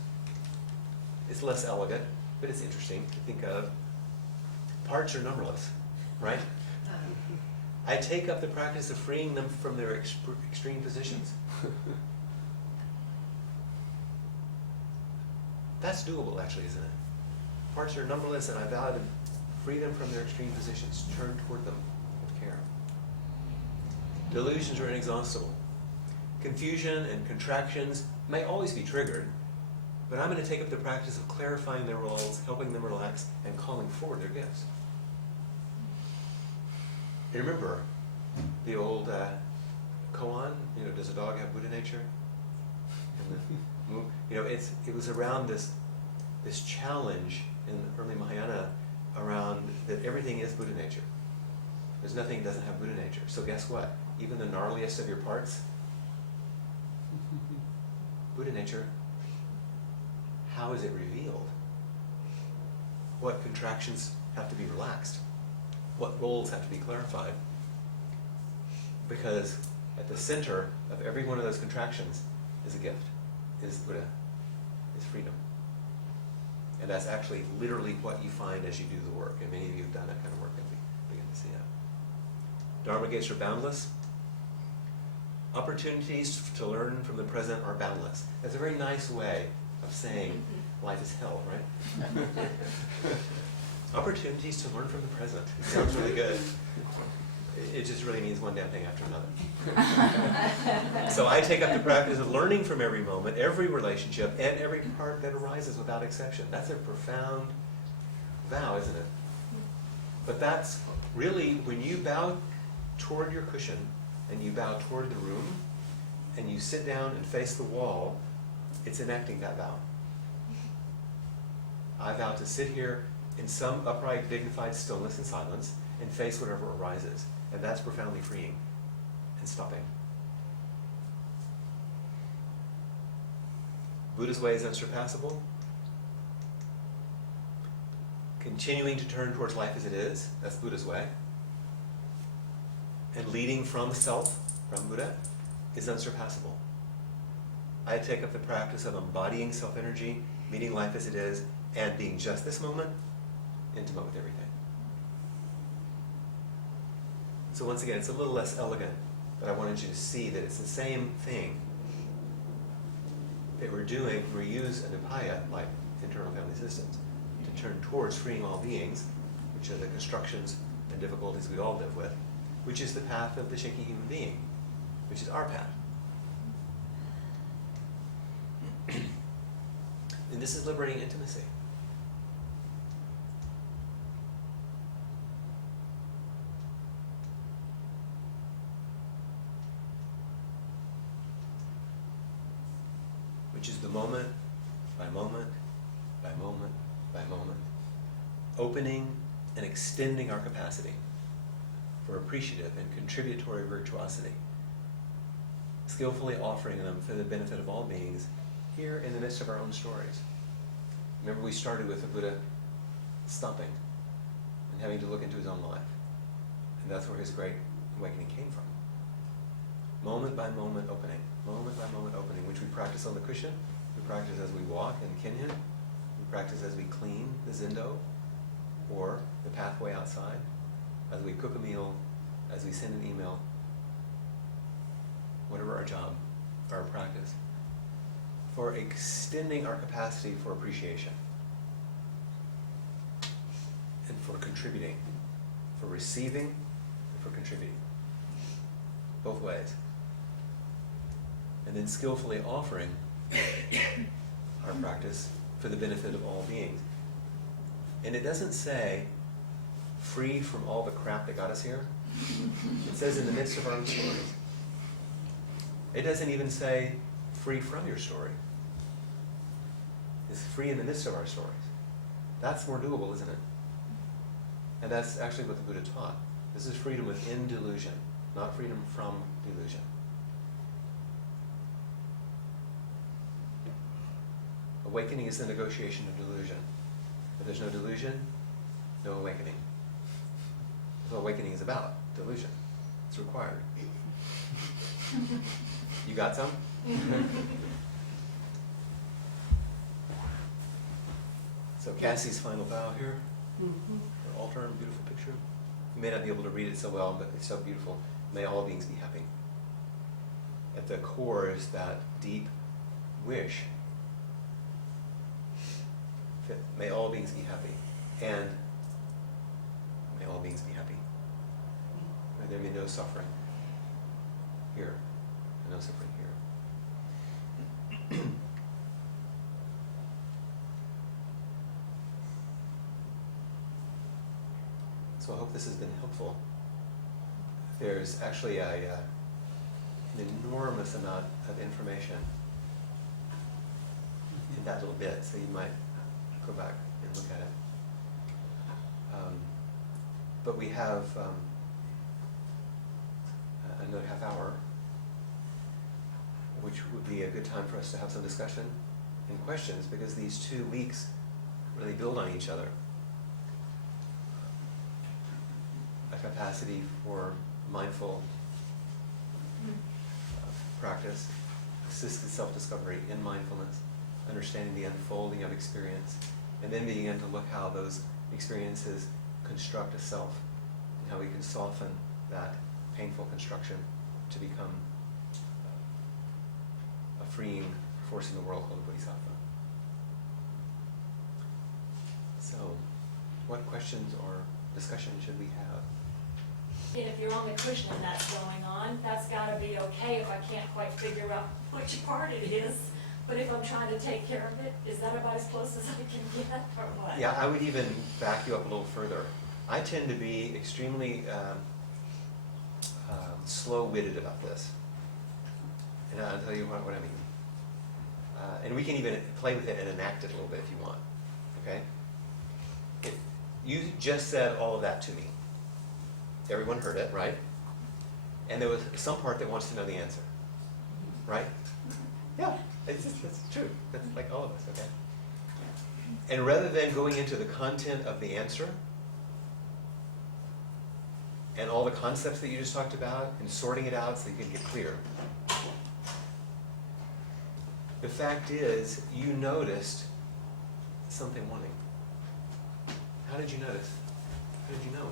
it's less elegant, but it's interesting to think of. Parts are numberless, right? I take up the practice of freeing them from their extreme positions. That's doable, actually, isn't it? Parts are numberless, and I vow to free them from their extreme positions, turn toward them with care. Delusions are inexhaustible. Confusion and contractions may always be triggered, but I'm going to take up the practice of clarifying their roles, helping them relax, and calling forward their gifts. You remember the old koan? Does a dog have Buddha nature? It was around this challenge in the early Mahayana around that everything is Buddha nature. There's nothing that doesn't have Buddha nature. So guess what? Even the gnarliest of your parts, Buddha nature. How is it revealed? What contractions have to be relaxed? What roles have to be clarified? Because at the center of every one of those contractions is a gift, is Buddha, is freedom. And that's actually literally what you find as you do the work. And many of you have done that kind of work and begin to see that. Dharma gates are boundless. Opportunities to learn from the present are boundless. That's a very nice way of saying life is hell, right? Opportunities to learn from the present. It sounds really good. It just really means one damn thing after another. So I take up the practice of learning from every moment, every relationship, and every part that arises without exception. That's a profound vow, isn't it? But that's really when you bow toward your cushion and you bow toward the room and you sit down and face the wall, it's enacting that vow. I vow to sit here in some upright, dignified stillness and silence and face whatever arises. And that's profoundly freeing and stopping. Buddha's way is unsurpassable. Continuing to turn towards life as it is, that's Buddha's way. And leading from self, from Buddha, is unsurpassable. I take up the practice of embodying self-energy, meeting life as it is, and being just this moment, intimate with everything. So once again, it's a little less elegant, but I wanted you to see that it's the same thing that we're doing. We use an upaya, like internal family systems, to turn towards freeing all beings, which are the constructions and difficulties we all live with, which is the path of the shaky human being, which is our path. And this is liberating intimacy. Which is the moment by moment by moment by moment, opening and extending our capacity for appreciative and contributory virtuosity, skillfully offering them for the benefit of all beings here in the midst of our own stories. Remember, we started with the Buddha stopping and having to look into his own life. And that's where his great awakening came from. Moment by moment opening, which we practice on the cushion, we practice as we walk in Kinhin, we practice as we clean the zendo, or the pathway outside, as we cook a meal, as we send an email, whatever our job, our practice, for extending our capacity for appreciation, and for contributing, for receiving, and for contributing. Both ways. And then skillfully offering our practice for the benefit of all beings. And it doesn't say free from all the crap that got us here. It says in the midst of our own stories. It doesn't even say free from your story. It's free in the midst of our stories. That's more doable, isn't it? And that's actually what the Buddha taught. This is freedom within delusion, not freedom from delusion. Awakening is the negotiation of delusion. If there's no delusion, no awakening. That's what awakening is about, delusion. It's required. You got some? So Cassie's final vow here, her altar and beautiful picture. You may not be able to read it so well, but it's so beautiful. May all beings be happy. At the core is that deep wish. May all beings be happy. And may all beings be happy. May there be no suffering here, and no suffering here. So I hope this has been helpful. There's actually an enormous amount of information in that little bit, so you might go back and look at it. But we have another half hour, which would be a good time for us to have some discussion and questions, because these 2 weeks really build on each other. A capacity for mindful practice, assisted self-discovery in mindfulness, understanding the unfolding of experience, and then begin to look how those experiences construct a self, and how we can soften that painful construction to become a freeing force in the world called Bodhisattva. So, what questions or discussion should we have? And if you're on the cushion and that's going on, that's gotta be okay if I can't quite figure out which part it is. But if I'm trying to take care of it, is that about as close as I can get, or what? Yeah, I would even back you up a little further. I tend to be extremely slow-witted about this. And I'll tell you what I mean. And we can even play with it and enact it a little bit if you want. Okay? If you just said all of that to me. Everyone heard it, right? And there was some part that wants to know the answer. Right? Yeah, that's true. That's like all of us, okay? And rather than going into the content of the answer, and all the concepts that you just talked about, and sorting it out so you can get clear, the fact is, you noticed something wanting. How did you notice? How did you know?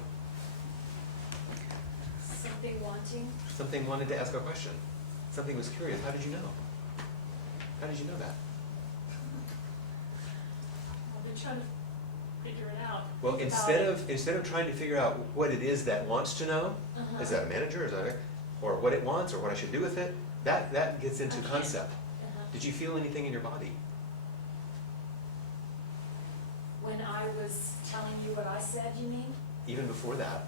Something wanting? Something wanted to ask a question. Something was curious. How did you know? How did you know that? I've been trying to figure it out. Well, Think instead about of trying to figure out what it is that wants to know, Uh-huh. is that a manager, is that or what it wants, or what I should do with it, that gets into I can't- concept. Uh-huh. Did you feel anything in your body? When I was telling you what I said, you mean? Even before that,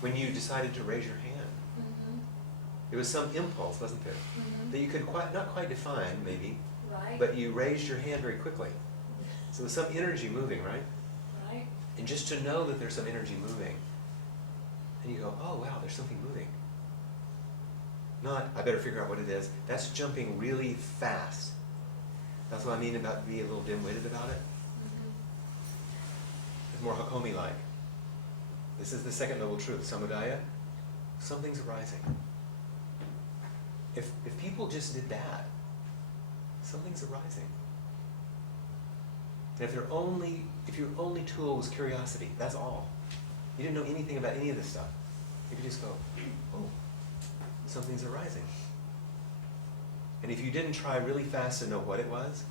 when you decided to raise your hand, Mm-hmm. there was some impulse, wasn't there, Mm-hmm. that you could not quite define, maybe, Right? but you raised your hand very quickly. So there's some energy moving, right? Right? And just to know that there's some energy moving, and you go, oh wow, there's something moving. Not, I better figure out what it is. That's jumping really fast. That's what I mean about being a little dim-witted about it. Mm-hmm. It's more Hakomi-like. This is the second noble truth, samudaya. Something's arising. If people just did that, something's arising. And if your only tool was curiosity, that's all. You didn't know anything about any of this stuff. You could just go, oh, something's arising. And if you didn't try really fast to know what it was,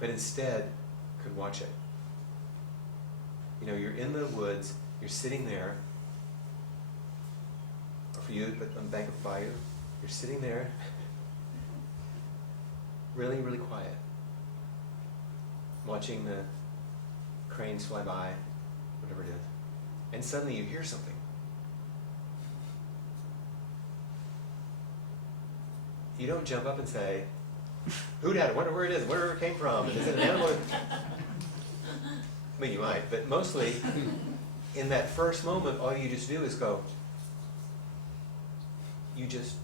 but instead could watch it. You know, you're in the woods, you're sitting there, or for you, but on the bank of the bayou, you're sitting there, really, really quiet, watching the cranes fly by, whatever it is, and suddenly you hear something. You don't jump up and say, who dat? I wonder where it is, where it came from, and is it an animal? I mean, you might, but mostly, in that first moment, all you just do is go, you just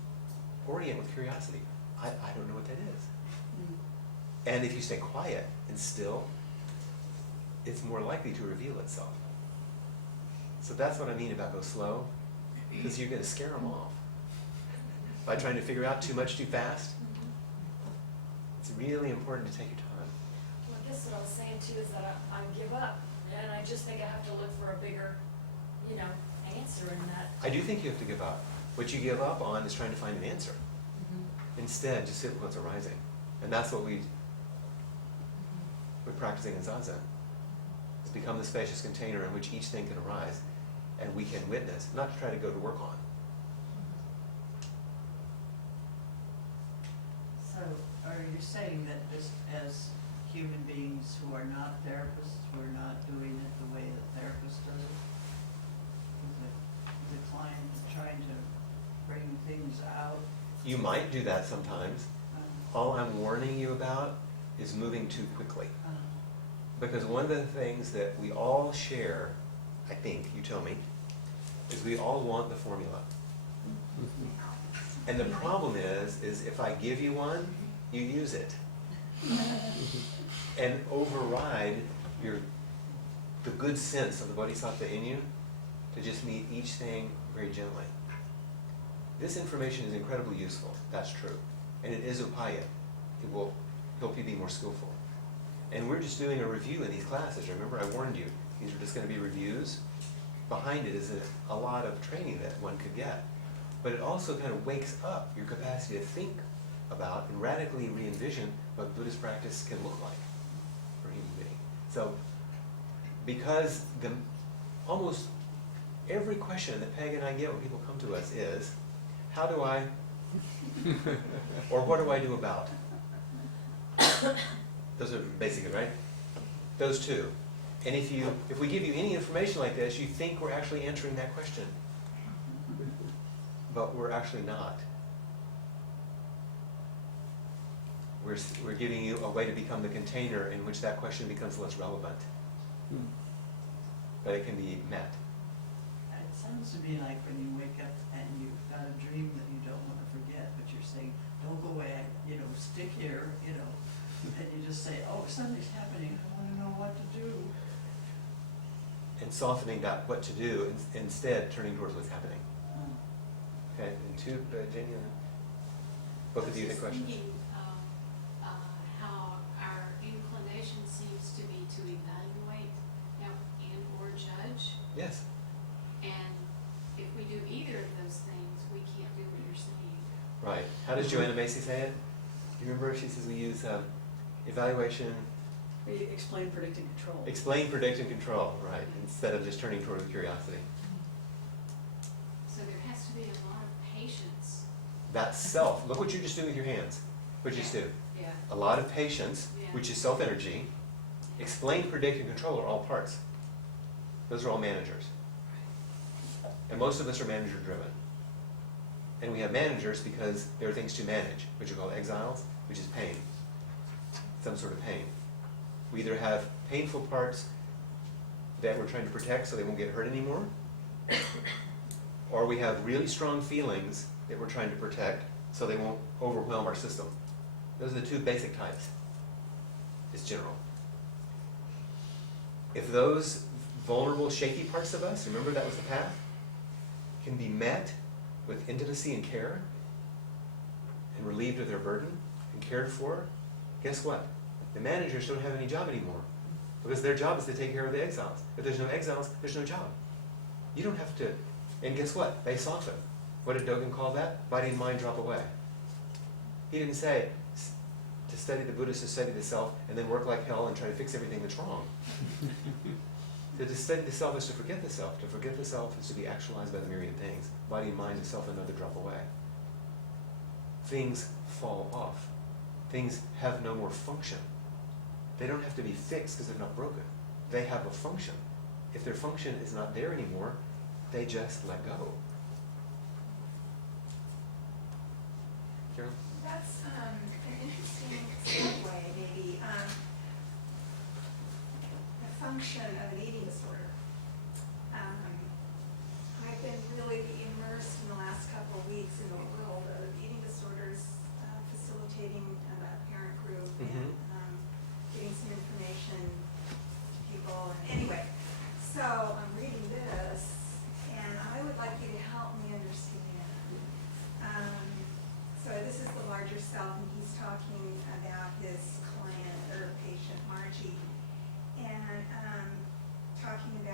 orient with curiosity. I don't know what that is. And if you stay quiet and still, it's more likely to reveal itself. So that's what I mean about go slow, because you're going to scare them off. By trying to figure out too much too fast, it's really important to take your time. Well, I guess what I was saying too is that I give up, and I just think I have to look for a bigger you know, answer in that. I do think you have to give up. What you give up on is trying to find an answer. Instead, just sit with what's arising. And that's what we're practicing in Zazen. It's become the spacious container in which each thing can arise, and we can witness, not to try to go to work on. So, are you saying that just as human beings who are not therapists, we're not doing it the way the therapist does it? The client trying to bring things out? You might do that sometimes. All I'm warning you about is moving too quickly. Because one of the things that we all share, I think, you tell me, is we all want the formula. And the problem is if I give you one, you use it. And override the good sense of the bodhisattva in you to just meet each thing very gently. This information is incredibly useful, that's true. And it is upaya. It will help you be more skillful. And we're just doing a review in these classes. Remember, I warned you, these are just going to be reviews. Behind it is a lot of training that one could get. But it also kind of wakes up your capacity to think about and radically re-envision what Buddhist practice can look like for a human being. So, because almost every question that Peg and I get when people come to us is, how do I, or what do I do about? Those are basically, right? Those two. And if we give you any information like this, you think we're actually answering that question. But we're actually not. We're giving you a way to become the container in which that question becomes less relevant. But it can be met. It sounds to me like when you wake up and you've got a dream that you don't want to forget, but you're saying, don't go away, stick here, and you just say, oh, something's happening, I want to know what to do. And softening that what to do, instead turning towards what's happening. Okay, and two, Jenny, both of you had questions. Thinking how our inclination seems to be to evaluate and or judge. Yes. And if we do either of those things, we can't do what you're saying. Right. How does Joanna Macy say it? You remember? She says we use evaluation. We explain, predict, and control. Explain, predict, and control. Right. Instead of just turning toward curiosity. So there has to be a lot of patience. That's self. Look what you're just doing with your hands. What you just do. Yeah. A lot of patience, Yeah. which is self-energy. Explain, predict, and control are all parts. Those are all managers. And most of us are manager-driven. And we have managers because there are things to manage, which are called exiles, which is pain. Some sort of pain. We either have painful parts that we're trying to protect so they won't get hurt anymore, or we have really strong feelings that we're trying to protect so they won't overwhelm our system. Those are the two basic types. It's general. If those vulnerable, shaky parts of us, remember that was the path, can be met with intimacy and care and relieved of their burden and cared for, guess what? The managers don't have any job anymore because their job is to take care of the exiles. If there's no exiles, there's no job. You don't have to, and guess what? They soften. What did Dogen call that? Body and mind drop away. He didn't say to study the Buddhist, to study the self, and then work like hell and try to fix everything that's wrong. To study the self is to forget the self. To forget the self is to be actualized by the myriad things. Body and mind is self another drop away. Things fall off. Things have no more function. They don't have to be fixed because they're not broken. They have a function. If their function is not there anymore, they just let go. Carol? That's an interesting segue, maybe. The function of an eating disorder. I've been really immersed in the last couple of weeks in the world of eating disorders, facilitating a parent group and getting some information to people. And anyway, so I'm reading this, and I would like you to help me understand. So this is the larger self, and he's talking about his client or patient, Margie, and talking about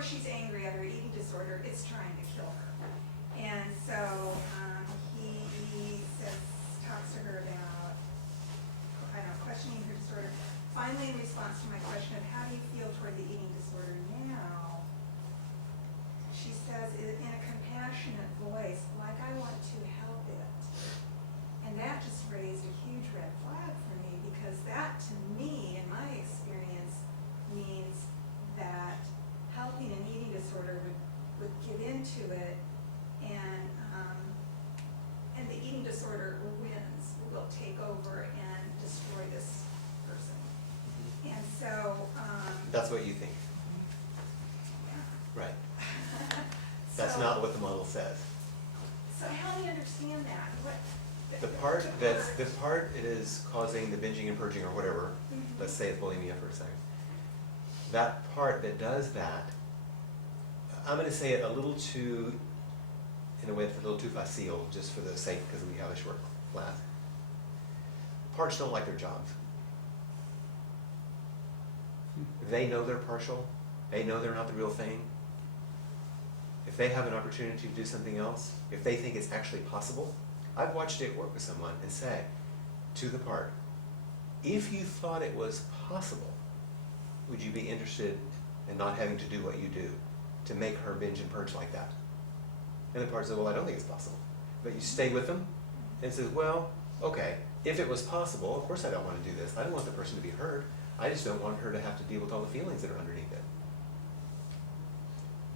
before she's angry at her eating disorder, it's trying to kill her. And so he talks to her about, I don't know, questioning her disorder. Finally, in response to my question of how do you feel toward the eating disorder now, she says in a compassionate voice, like I want to help it. And that just raised a huge red flag for me, because that to me, in my experience, means that helping an eating disorder would give into it, and the eating disorder wins, will take over and destroy this person. And so, That's what you think, yeah. right? That's So- not what the model says. So help me understand that. The part it is causing the binging and purging or whatever, let's say it's bulimia for a second. That part that does that, I'm going to say it a little too, in a way, it's a little too facile, just for the sake, because we have a short class. Parts don't like their jobs. They know they're partial. They know they're not the real thing. If they have an opportunity to do something else, if they think it's actually possible, I've watched it work with someone and say to the part, if you thought it was possible, would you be interested in not having to do what you do to make her binge and purge like that? And the part says, well, I don't think it's possible. But you stay with them and says, well, okay, if it was possible, of course I don't want to do this. I don't want the person to be hurt. I just don't want her to have to deal with all the feelings that are underneath it.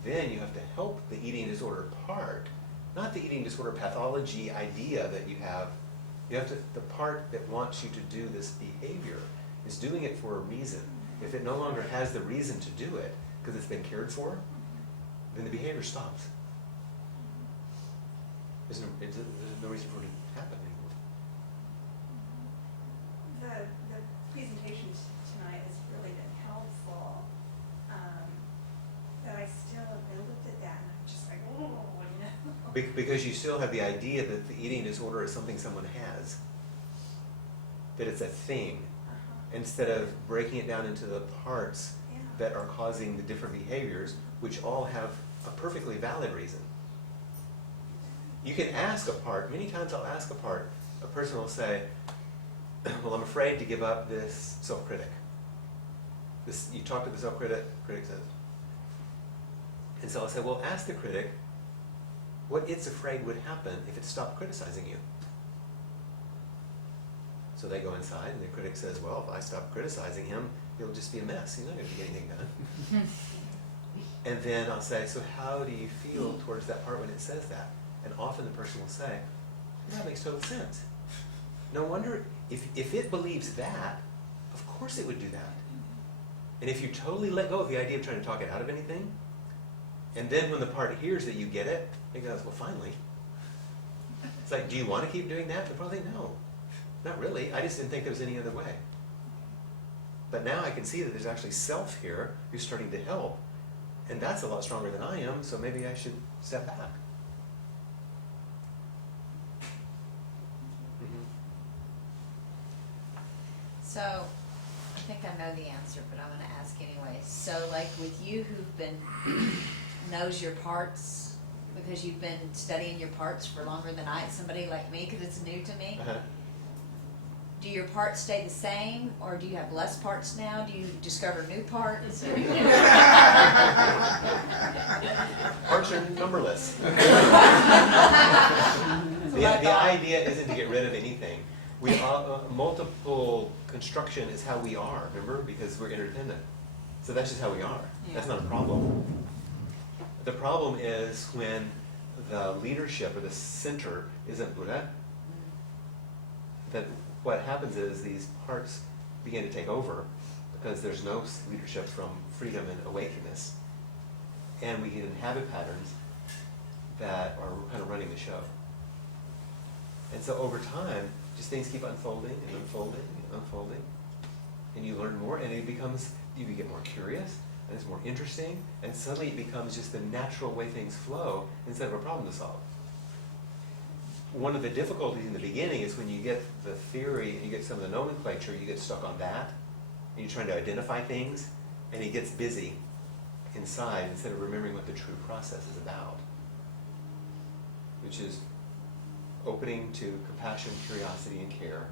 Then you have to help the eating disorder part, not the eating disorder pathology idea that you have. You have to, the part that wants you to do this behavior is doing it for a reason. If it no longer has the reason to do it, because it's been cared for, then the behavior stops. There's no reason for it to happen anymore. The presentation tonight has really been helpful, but I still have been looked at that and I'm just like, oh, you know. Because you still have the idea that the eating disorder is something someone has, that it's a thing, instead of breaking it down into the parts Yeah. that are causing the different behaviors, which all have a perfectly valid reason. You can ask a part, many times I'll ask a person will say, well, I'm afraid to give up this self-critic. You talk to the self-critic, critic says. And so I'll say, well, ask the critic what it's afraid would happen if it stopped criticizing you. So they go inside and the critic says, well, if I stop criticizing him, he'll just be a mess. He's not going to get anything done. And then I'll say, so how do you feel towards that part when it says that? And often the person will say, that makes total sense. No wonder, if it believes that, of course it would do that. And if you totally let go of the idea of trying to talk it out of anything, and then when the part hears that you get it, it goes, well, finally. It's like, do you want to keep doing that? They'll probably no. Not really. I just didn't think there was any other way. But now I can see that there's actually self here who's starting to help. And that's a lot stronger than I am, so maybe I should step back. So, I think I know the answer, but I'm gonna ask anyway. So, like with you who've been, knows your parts, because you've been studying your parts for longer than somebody like me, because it's new to me. Do your parts stay the same, or do you have less parts now? Do you discover new parts? Parts are numberless. The idea isn't to get rid of anything. We multiple construction is how we are, remember? Because we're interdependent. So that's just how we are. Yeah. That's not a problem. The problem is when the leadership or the center isn't Buddha, that what happens is these parts begin to take over because there's no leadership from freedom and awakeness. And we get inhabit patterns that are kind of running the show. And so over time, just things keep unfolding and unfolding and unfolding. And you learn more, and it becomes, you get more curious, and it's more interesting, and suddenly it becomes just the natural way things flow instead of a problem to solve. One of the difficulties in the beginning is when you get the theory and you get some of the nomenclature, you get stuck on that, and you're trying to identify things, and it gets busy. inside instead of remembering what the true process is about, which is opening to compassion, curiosity, and care,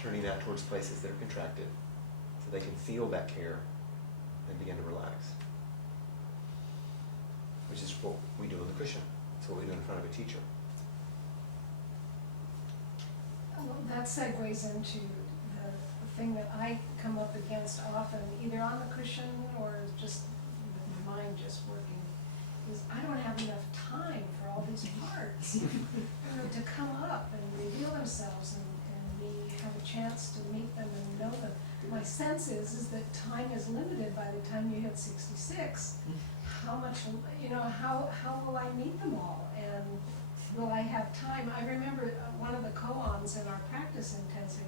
turning that towards places that are contracted so they can feel that care and begin to relax, which is what we do on the cushion. It's what we do in front of a teacher. Well, that segues into the thing that I come up against often, either on the cushion or just with my mind just working, is I don't have enough time for all these parts to come up and reveal themselves and we have a chance to meet them and know them. My sense is that time is limited by the time you hit 66. How much, how will I meet them all? And will I have time? I remember one of the koans in our practice intensive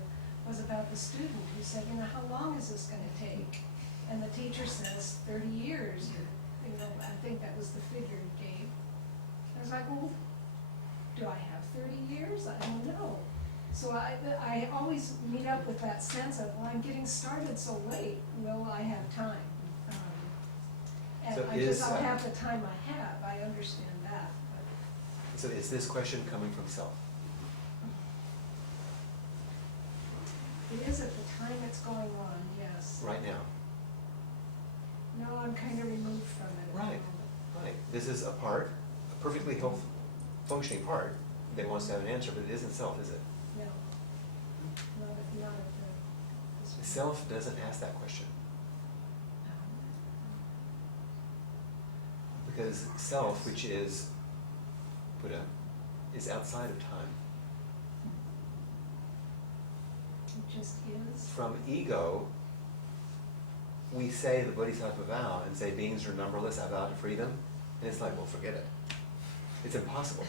was about the student who said, how long is this going to take? And the teacher says, 30 years. I think that was the figure he gave. I was like, well, do I have 30 years? I don't know. So I always meet up with that sense of, well, I'm getting started so late. Will I have time? And So I'll have the time I have. I understand that. So is this question coming from self? It is at the time it's going on, yes. Right now? No, I'm kind of removed from it at the Right. moment. Right. This is a part, a perfectly healthy, functioning part that wants to have an answer, but it isn't self, is it? No. Not at the. The self doesn't ask that question. Because self, which is Buddha, is outside of time. It just is. From ego, we say the Bodhisattva vow and say beings are numberless, I vow to freedom. And it's like, well, forget it. It's impossible.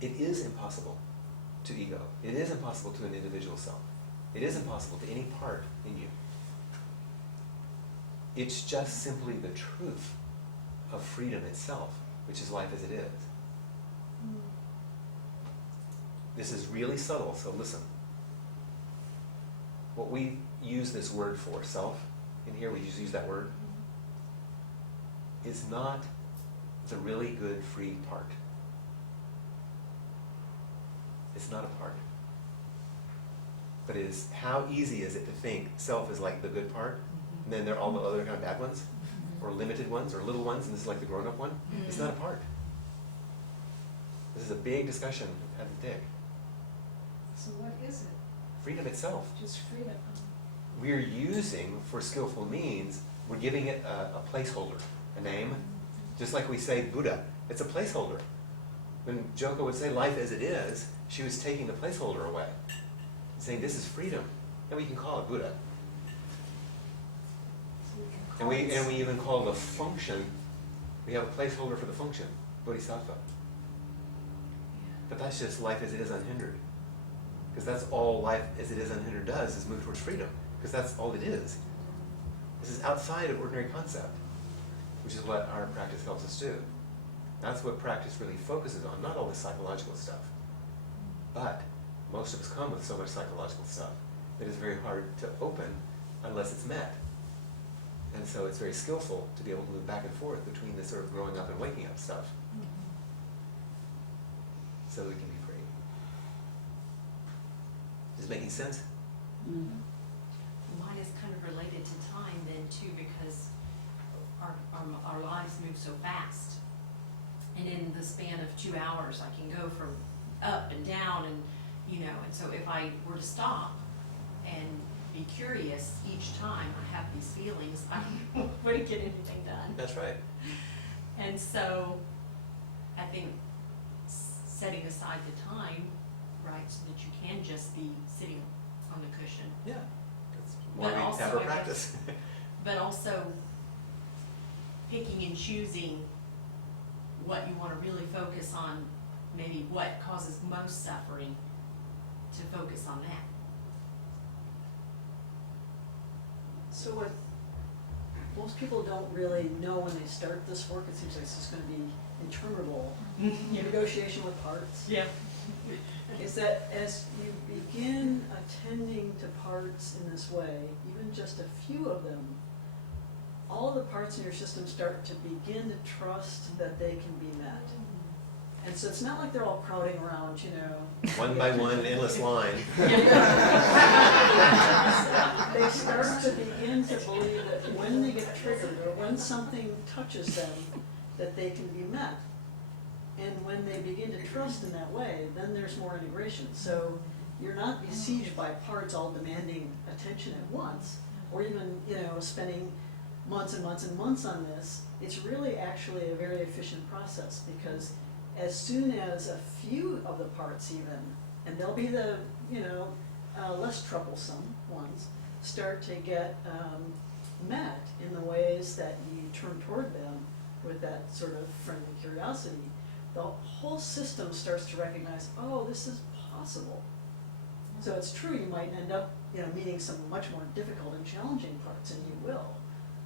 It is impossible to ego. It is impossible to an individual self. It is impossible to any part in you. It's just simply the truth of freedom itself, which is life as it is. Mm. This is really subtle, so listen. What we use this word for, self, in here we just use that word, is not the really good free part. It's not a part. But it is, how easy is it to think self is like the good part, and then there are all the other kind of bad ones, or limited ones, or little ones, and this is like the grown-up one? It's not a part. This is a big discussion at the dig. So what is it? Freedom itself. Just freedom. We're using, for skillful means, we're giving it a placeholder, a name. Just like we say Buddha, it's a placeholder. When Joko would say life as it is, she was taking the placeholder away, saying this is freedom, and we can call it Buddha. So we can And call we it even call the function, we have a placeholder for the function, Bodhisattva. But that's just life as it is unhindered. Because that's all life as it is unhindered does, is move towards freedom. Because that's all it is. This is outside of ordinary concept, which is what our practice helps us do. That's what practice really focuses on, not all this psychological stuff. But most of us come with so much psychological stuff that it's very hard to open unless it's met. And so it's very skillful to be able to move back and forth between this sort of growing up and waking up stuff, so we can be free. Is it making sense? Mine is kind of related to time then too, because our lives move so fast. And in the span of 2 hours, I can go from up and down and, and so if I were to stop and be curious each time I have these feelings, I wouldn't get anything done. That's right. And so I think setting aside the time, right, so that you can just be sitting on the cushion. Yeah. That's why But we also, have our I guess- practice. But also picking and choosing what you want to really focus on, maybe what causes most suffering, to focus on that. So what, most people don't really know when they start this work, it seems like it's gonna be interminable negotiation with parts. Yeah. Is that as you begin attending to parts in this way, even just a few of them, all of the parts in your system start to begin to trust that they can be met. And so it's not like they're all crowding around, you know. One by one, an endless line. They start to begin to believe that when they get triggered or when something touches them, that they can be met. And when they begin to trust in that way, then there's more integration. So you're not besieged by parts all demanding attention at once, or even, you know, spending months and months and months on this. It's really actually a very efficient process, because as soon as a few of the parts even, and they'll be the, you know, less troublesome ones, start to get met in the ways that you turn toward them with that sort of friendly curiosity, the whole system starts to recognize, oh, this is possible. So it's true, you might end up, you know, meeting some much more difficult and challenging parts, and you will.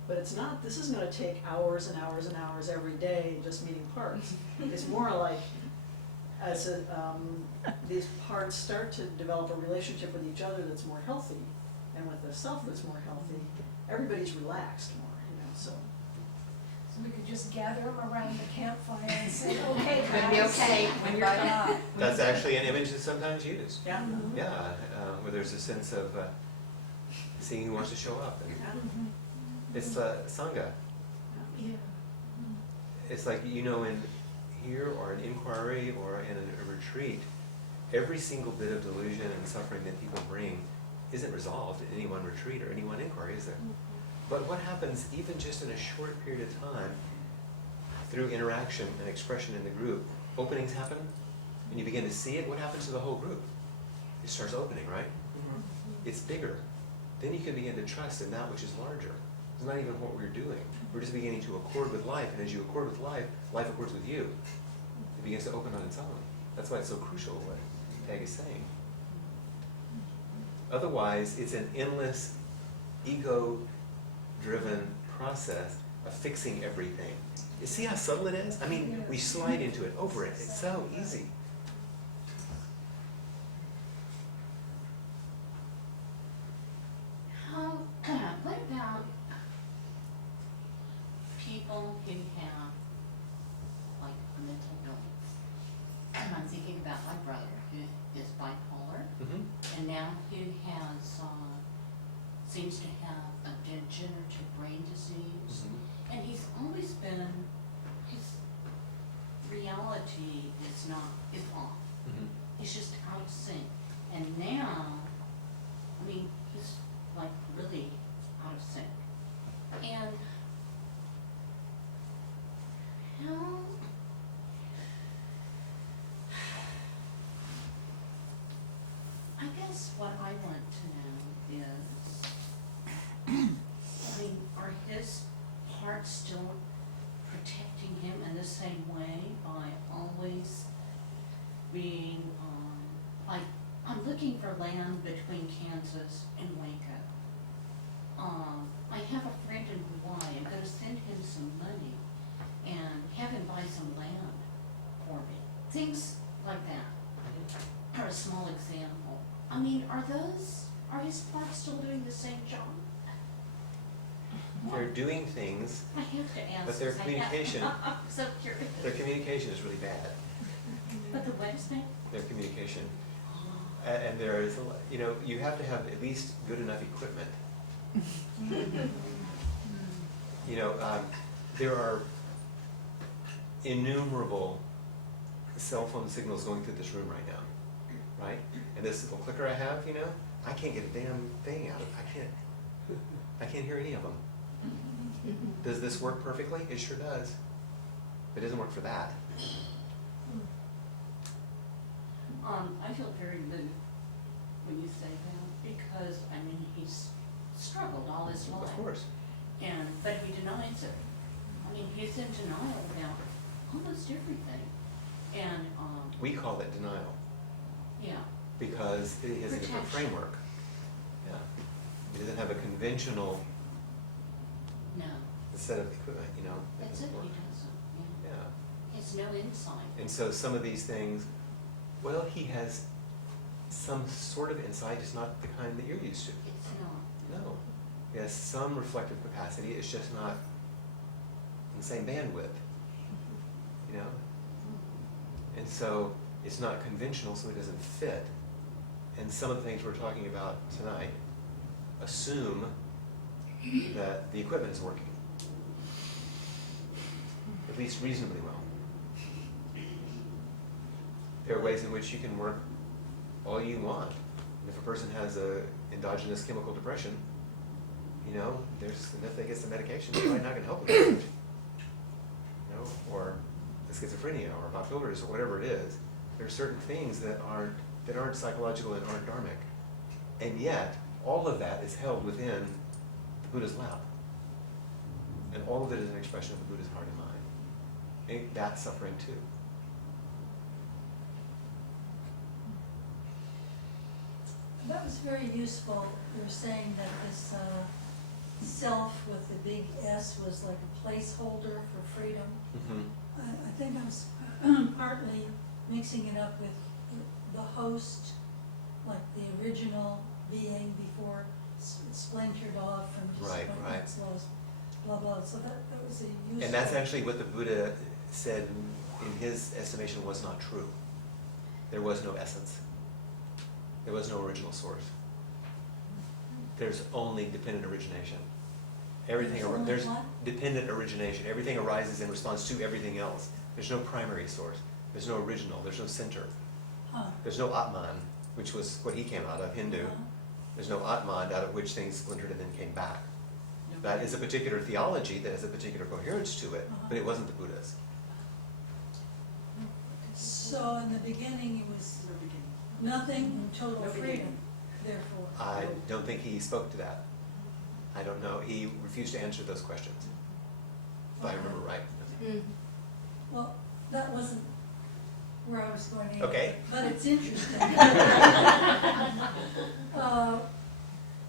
But it's not, this isn't gonna take hours and hours and hours every day just meeting parts. It's more like, as these parts start to develop a relationship with each other that's more healthy, and with the self that's more healthy, everybody's relaxed more, you know, so. So we could just gather them around the campfire and say, okay, guys. Could be okay when you're done. That's actually an image that's sometimes used. Yeah. Yeah, where there's a sense of seeing who wants to show up. And it's Sangha. Yeah. It's like, you know, in here or an inquiry or in a retreat, every single bit of delusion and suffering that people bring isn't resolved in any one retreat or any one inquiry, is there? But what happens even just in a short period of time, through interaction and expression in the group, openings happen, and you begin to see it. What happens to the whole group? It starts opening, right? It's bigger. Then you can begin to trust in that which is larger. It's not even what we're doing. We're just beginning to accord with life, and as you accord with life, life accords with you. It begins to open on its own. That's why it's so crucial what Peg is saying. Otherwise, it's an endless, ego-driven process of fixing everything. You see how subtle it is? I mean, we slide into it, over it. It's so easy. What about people who have, like, a mental illness? And I'm thinking about my brother, who is bipolar, and now who has, seems to have a degenerative brain disease. And he's always been, his reality is off. He's just out of sync. And now, I mean, he's like really out of sync. And how, I guess what I want to know is, I mean, are his parts still protecting him in the same way by always being, like, I'm looking for land between Kansas and Waco. I have a friend in Hawaii. I'm going to send him some money and have him buy some land for me. Things like that are a small example. I mean, are his parts still doing the same job? They're doing things, I have to ask. but their communication, I'm so curious. their communication is really bad. But the what is that? Their communication. And there is, you know, you have to have at least good enough equipment. You know, there are innumerable cell phone signals going through this room right now, right? And this little clicker I have, you know, I can't get a damn thing out of it. I can't hear any of them. Does this work perfectly? It sure does. It doesn't work for that. I feel very moved when you say that, because, I mean, he's struggled all his life. Of course. But he denies it. I mean, he's in denial about almost everything. And, We call it denial yeah, because it has a different Protection. framework. Yeah. It doesn't have a conventional no, set of equipment, you know. that that's it, doesn't he work. doesn't, yeah. Yeah. He has no insight. And so some of these things, well, he has some sort of insight, just not the kind that you're used to. It's not. No. has some reflective capacity, it's just not in the same bandwidth, you know? And so it's not conventional, so it doesn't fit. And some of the things we're talking about tonight assume that the equipment is working, at least reasonably well. There are ways in which you can work all you want. And if a person has a endogenous chemical depression, you know, and if they get some medication, it's probably not going to help them very much. You know, or schizophrenia or bipolars or whatever it is. There are certain things that aren't psychological and aren't dharmic. And yet, all of that is held within the Buddha's lap. And all of it is an expression of the Buddha's heart and mind. Ain't that suffering too? That was very useful. You were saying that this self with the big S was like a placeholder for freedom. Mm-hmm. I think I was partly mixing it up with the host, like the original being before it splintered off from disappointments, loss, blah, blah. So that was a useful. And that's actually what the Buddha said in his estimation was not true. There was no essence. There was no original source. There's only dependent origination. There's what? dependent origination. Everything arises in response to everything else. There's no primary source. There's no original. There's no center. Huh. There's no Atman, which was what he came out of, Hindu. There's no Atman out of which things splintered and then came back. That is a particular theology that has a particular coherence to it, but it wasn't the Buddha's. So in the beginning it was nothing, total freedom, therefore. I don't think he spoke to that. I don't know. He refused to answer those questions, if I remember right. Well, that wasn't where I was going either. Okay. But it's interesting.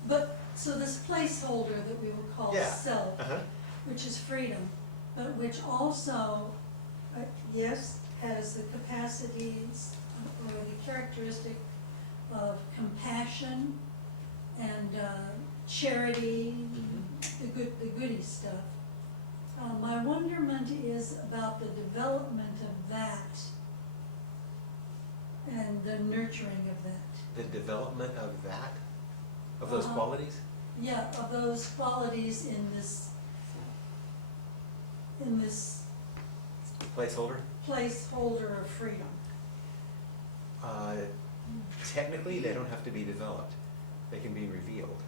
But, so this placeholder that we will call Yeah. self, Uh-huh. which is freedom, but which also, yes, has the capacities or the characteristic of compassion and charity, the goody stuff. My wonderment is about the development of that and the nurturing of that. The development of that, of those qualities? Yeah, of those qualities in this Placeholder? placeholder of freedom. Technically, they don't have to be developed. They can be revealed.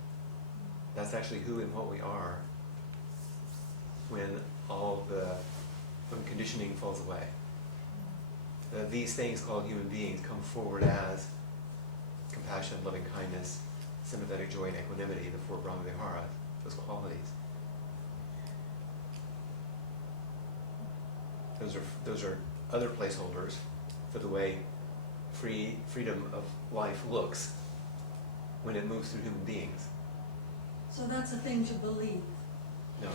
That's actually who and what we are when conditioning falls away. These things called human beings come forward as compassion, loving kindness, sympathetic joy, and equanimity, the four Brahma-viharas, those qualities. Those are other placeholders for the way freedom of life looks when it moves through human beings. So that's a thing to believe. No,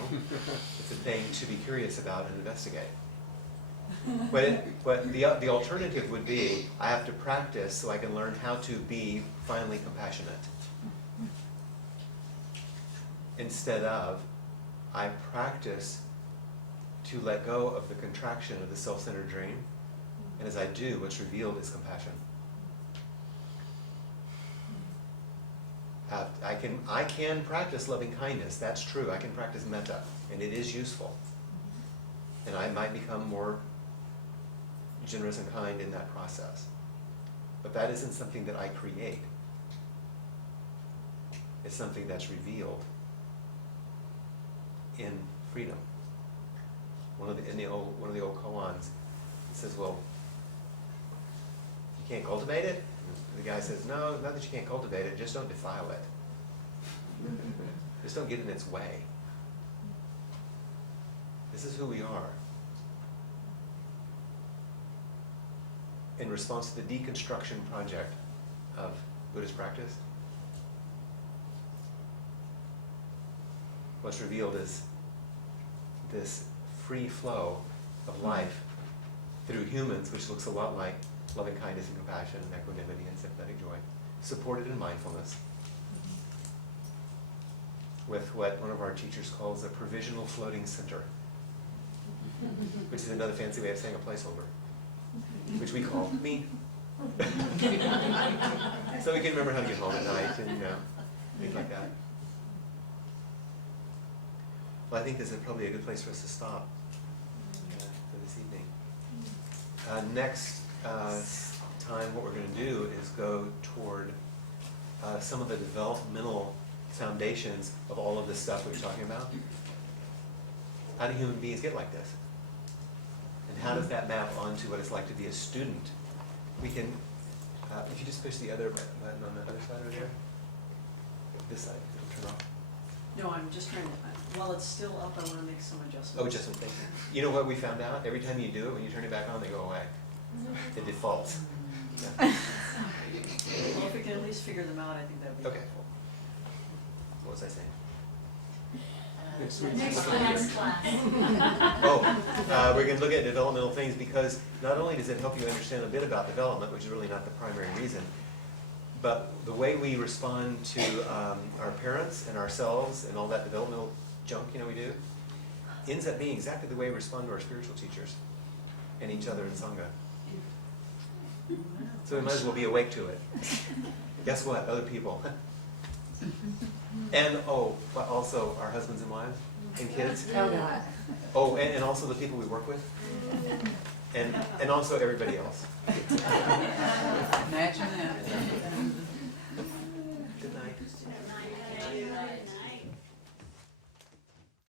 it's a thing to be curious about and investigate. But the alternative would be, I have to practice so I can learn how to be finally compassionate. Instead of, I practice to let go of the contraction of the self-centered dream, and as I do, what's revealed is compassion. I can practice loving kindness, that's true. I can practice metta, and it is useful. And I might become more generous and kind in that process. But that isn't something that I create. It's something that's revealed in freedom. One of the old koans says, well, you can't cultivate it? And the guy says, no, not that you can't cultivate it, just don't defile it. Just don't get in its way. This is who we are. In response to the deconstruction project of Buddhist practice, what's revealed is this free flow of life through humans, which looks a lot like loving kindness and compassion and equanimity and sympathetic joy, supported in mindfulness. with what one of our teachers calls a provisional floating center, which is another fancy way of saying a placeholder, which we call me. So we can remember how to get home at night and things like that. Well, I think this is probably a good place for us to stop for this evening. Next time, what we're going to do is go toward some of the developmental foundations of all of this stuff we were talking about. How do human beings get like this? And how does that map onto what it's like to be a student? We can, if you just push the other button on the other side over there, this side, it'll turn off. No, I'm just trying to, while it's still up, I want to make some adjustments. Oh, just something. You know what we found out? Every time you do it, when you turn it back on, they go away. It defaults. Yeah. Well, if we can at least figure them out, I think that would be Okay. helpful. What was I saying? Next class. Oh, we're going to look at developmental things because not only does it help you understand a bit about development, which is really not the primary reason, but the way we respond to our parents and ourselves and all that developmental junk we do ends up being exactly the way we respond to our spiritual teachers and each other in Sangha. So we might as well be awake to it. Guess what? Other people. And but also our husbands and wives and kids. Oh, God. Oh, and also the people we work with. And also everybody else. Imagine that.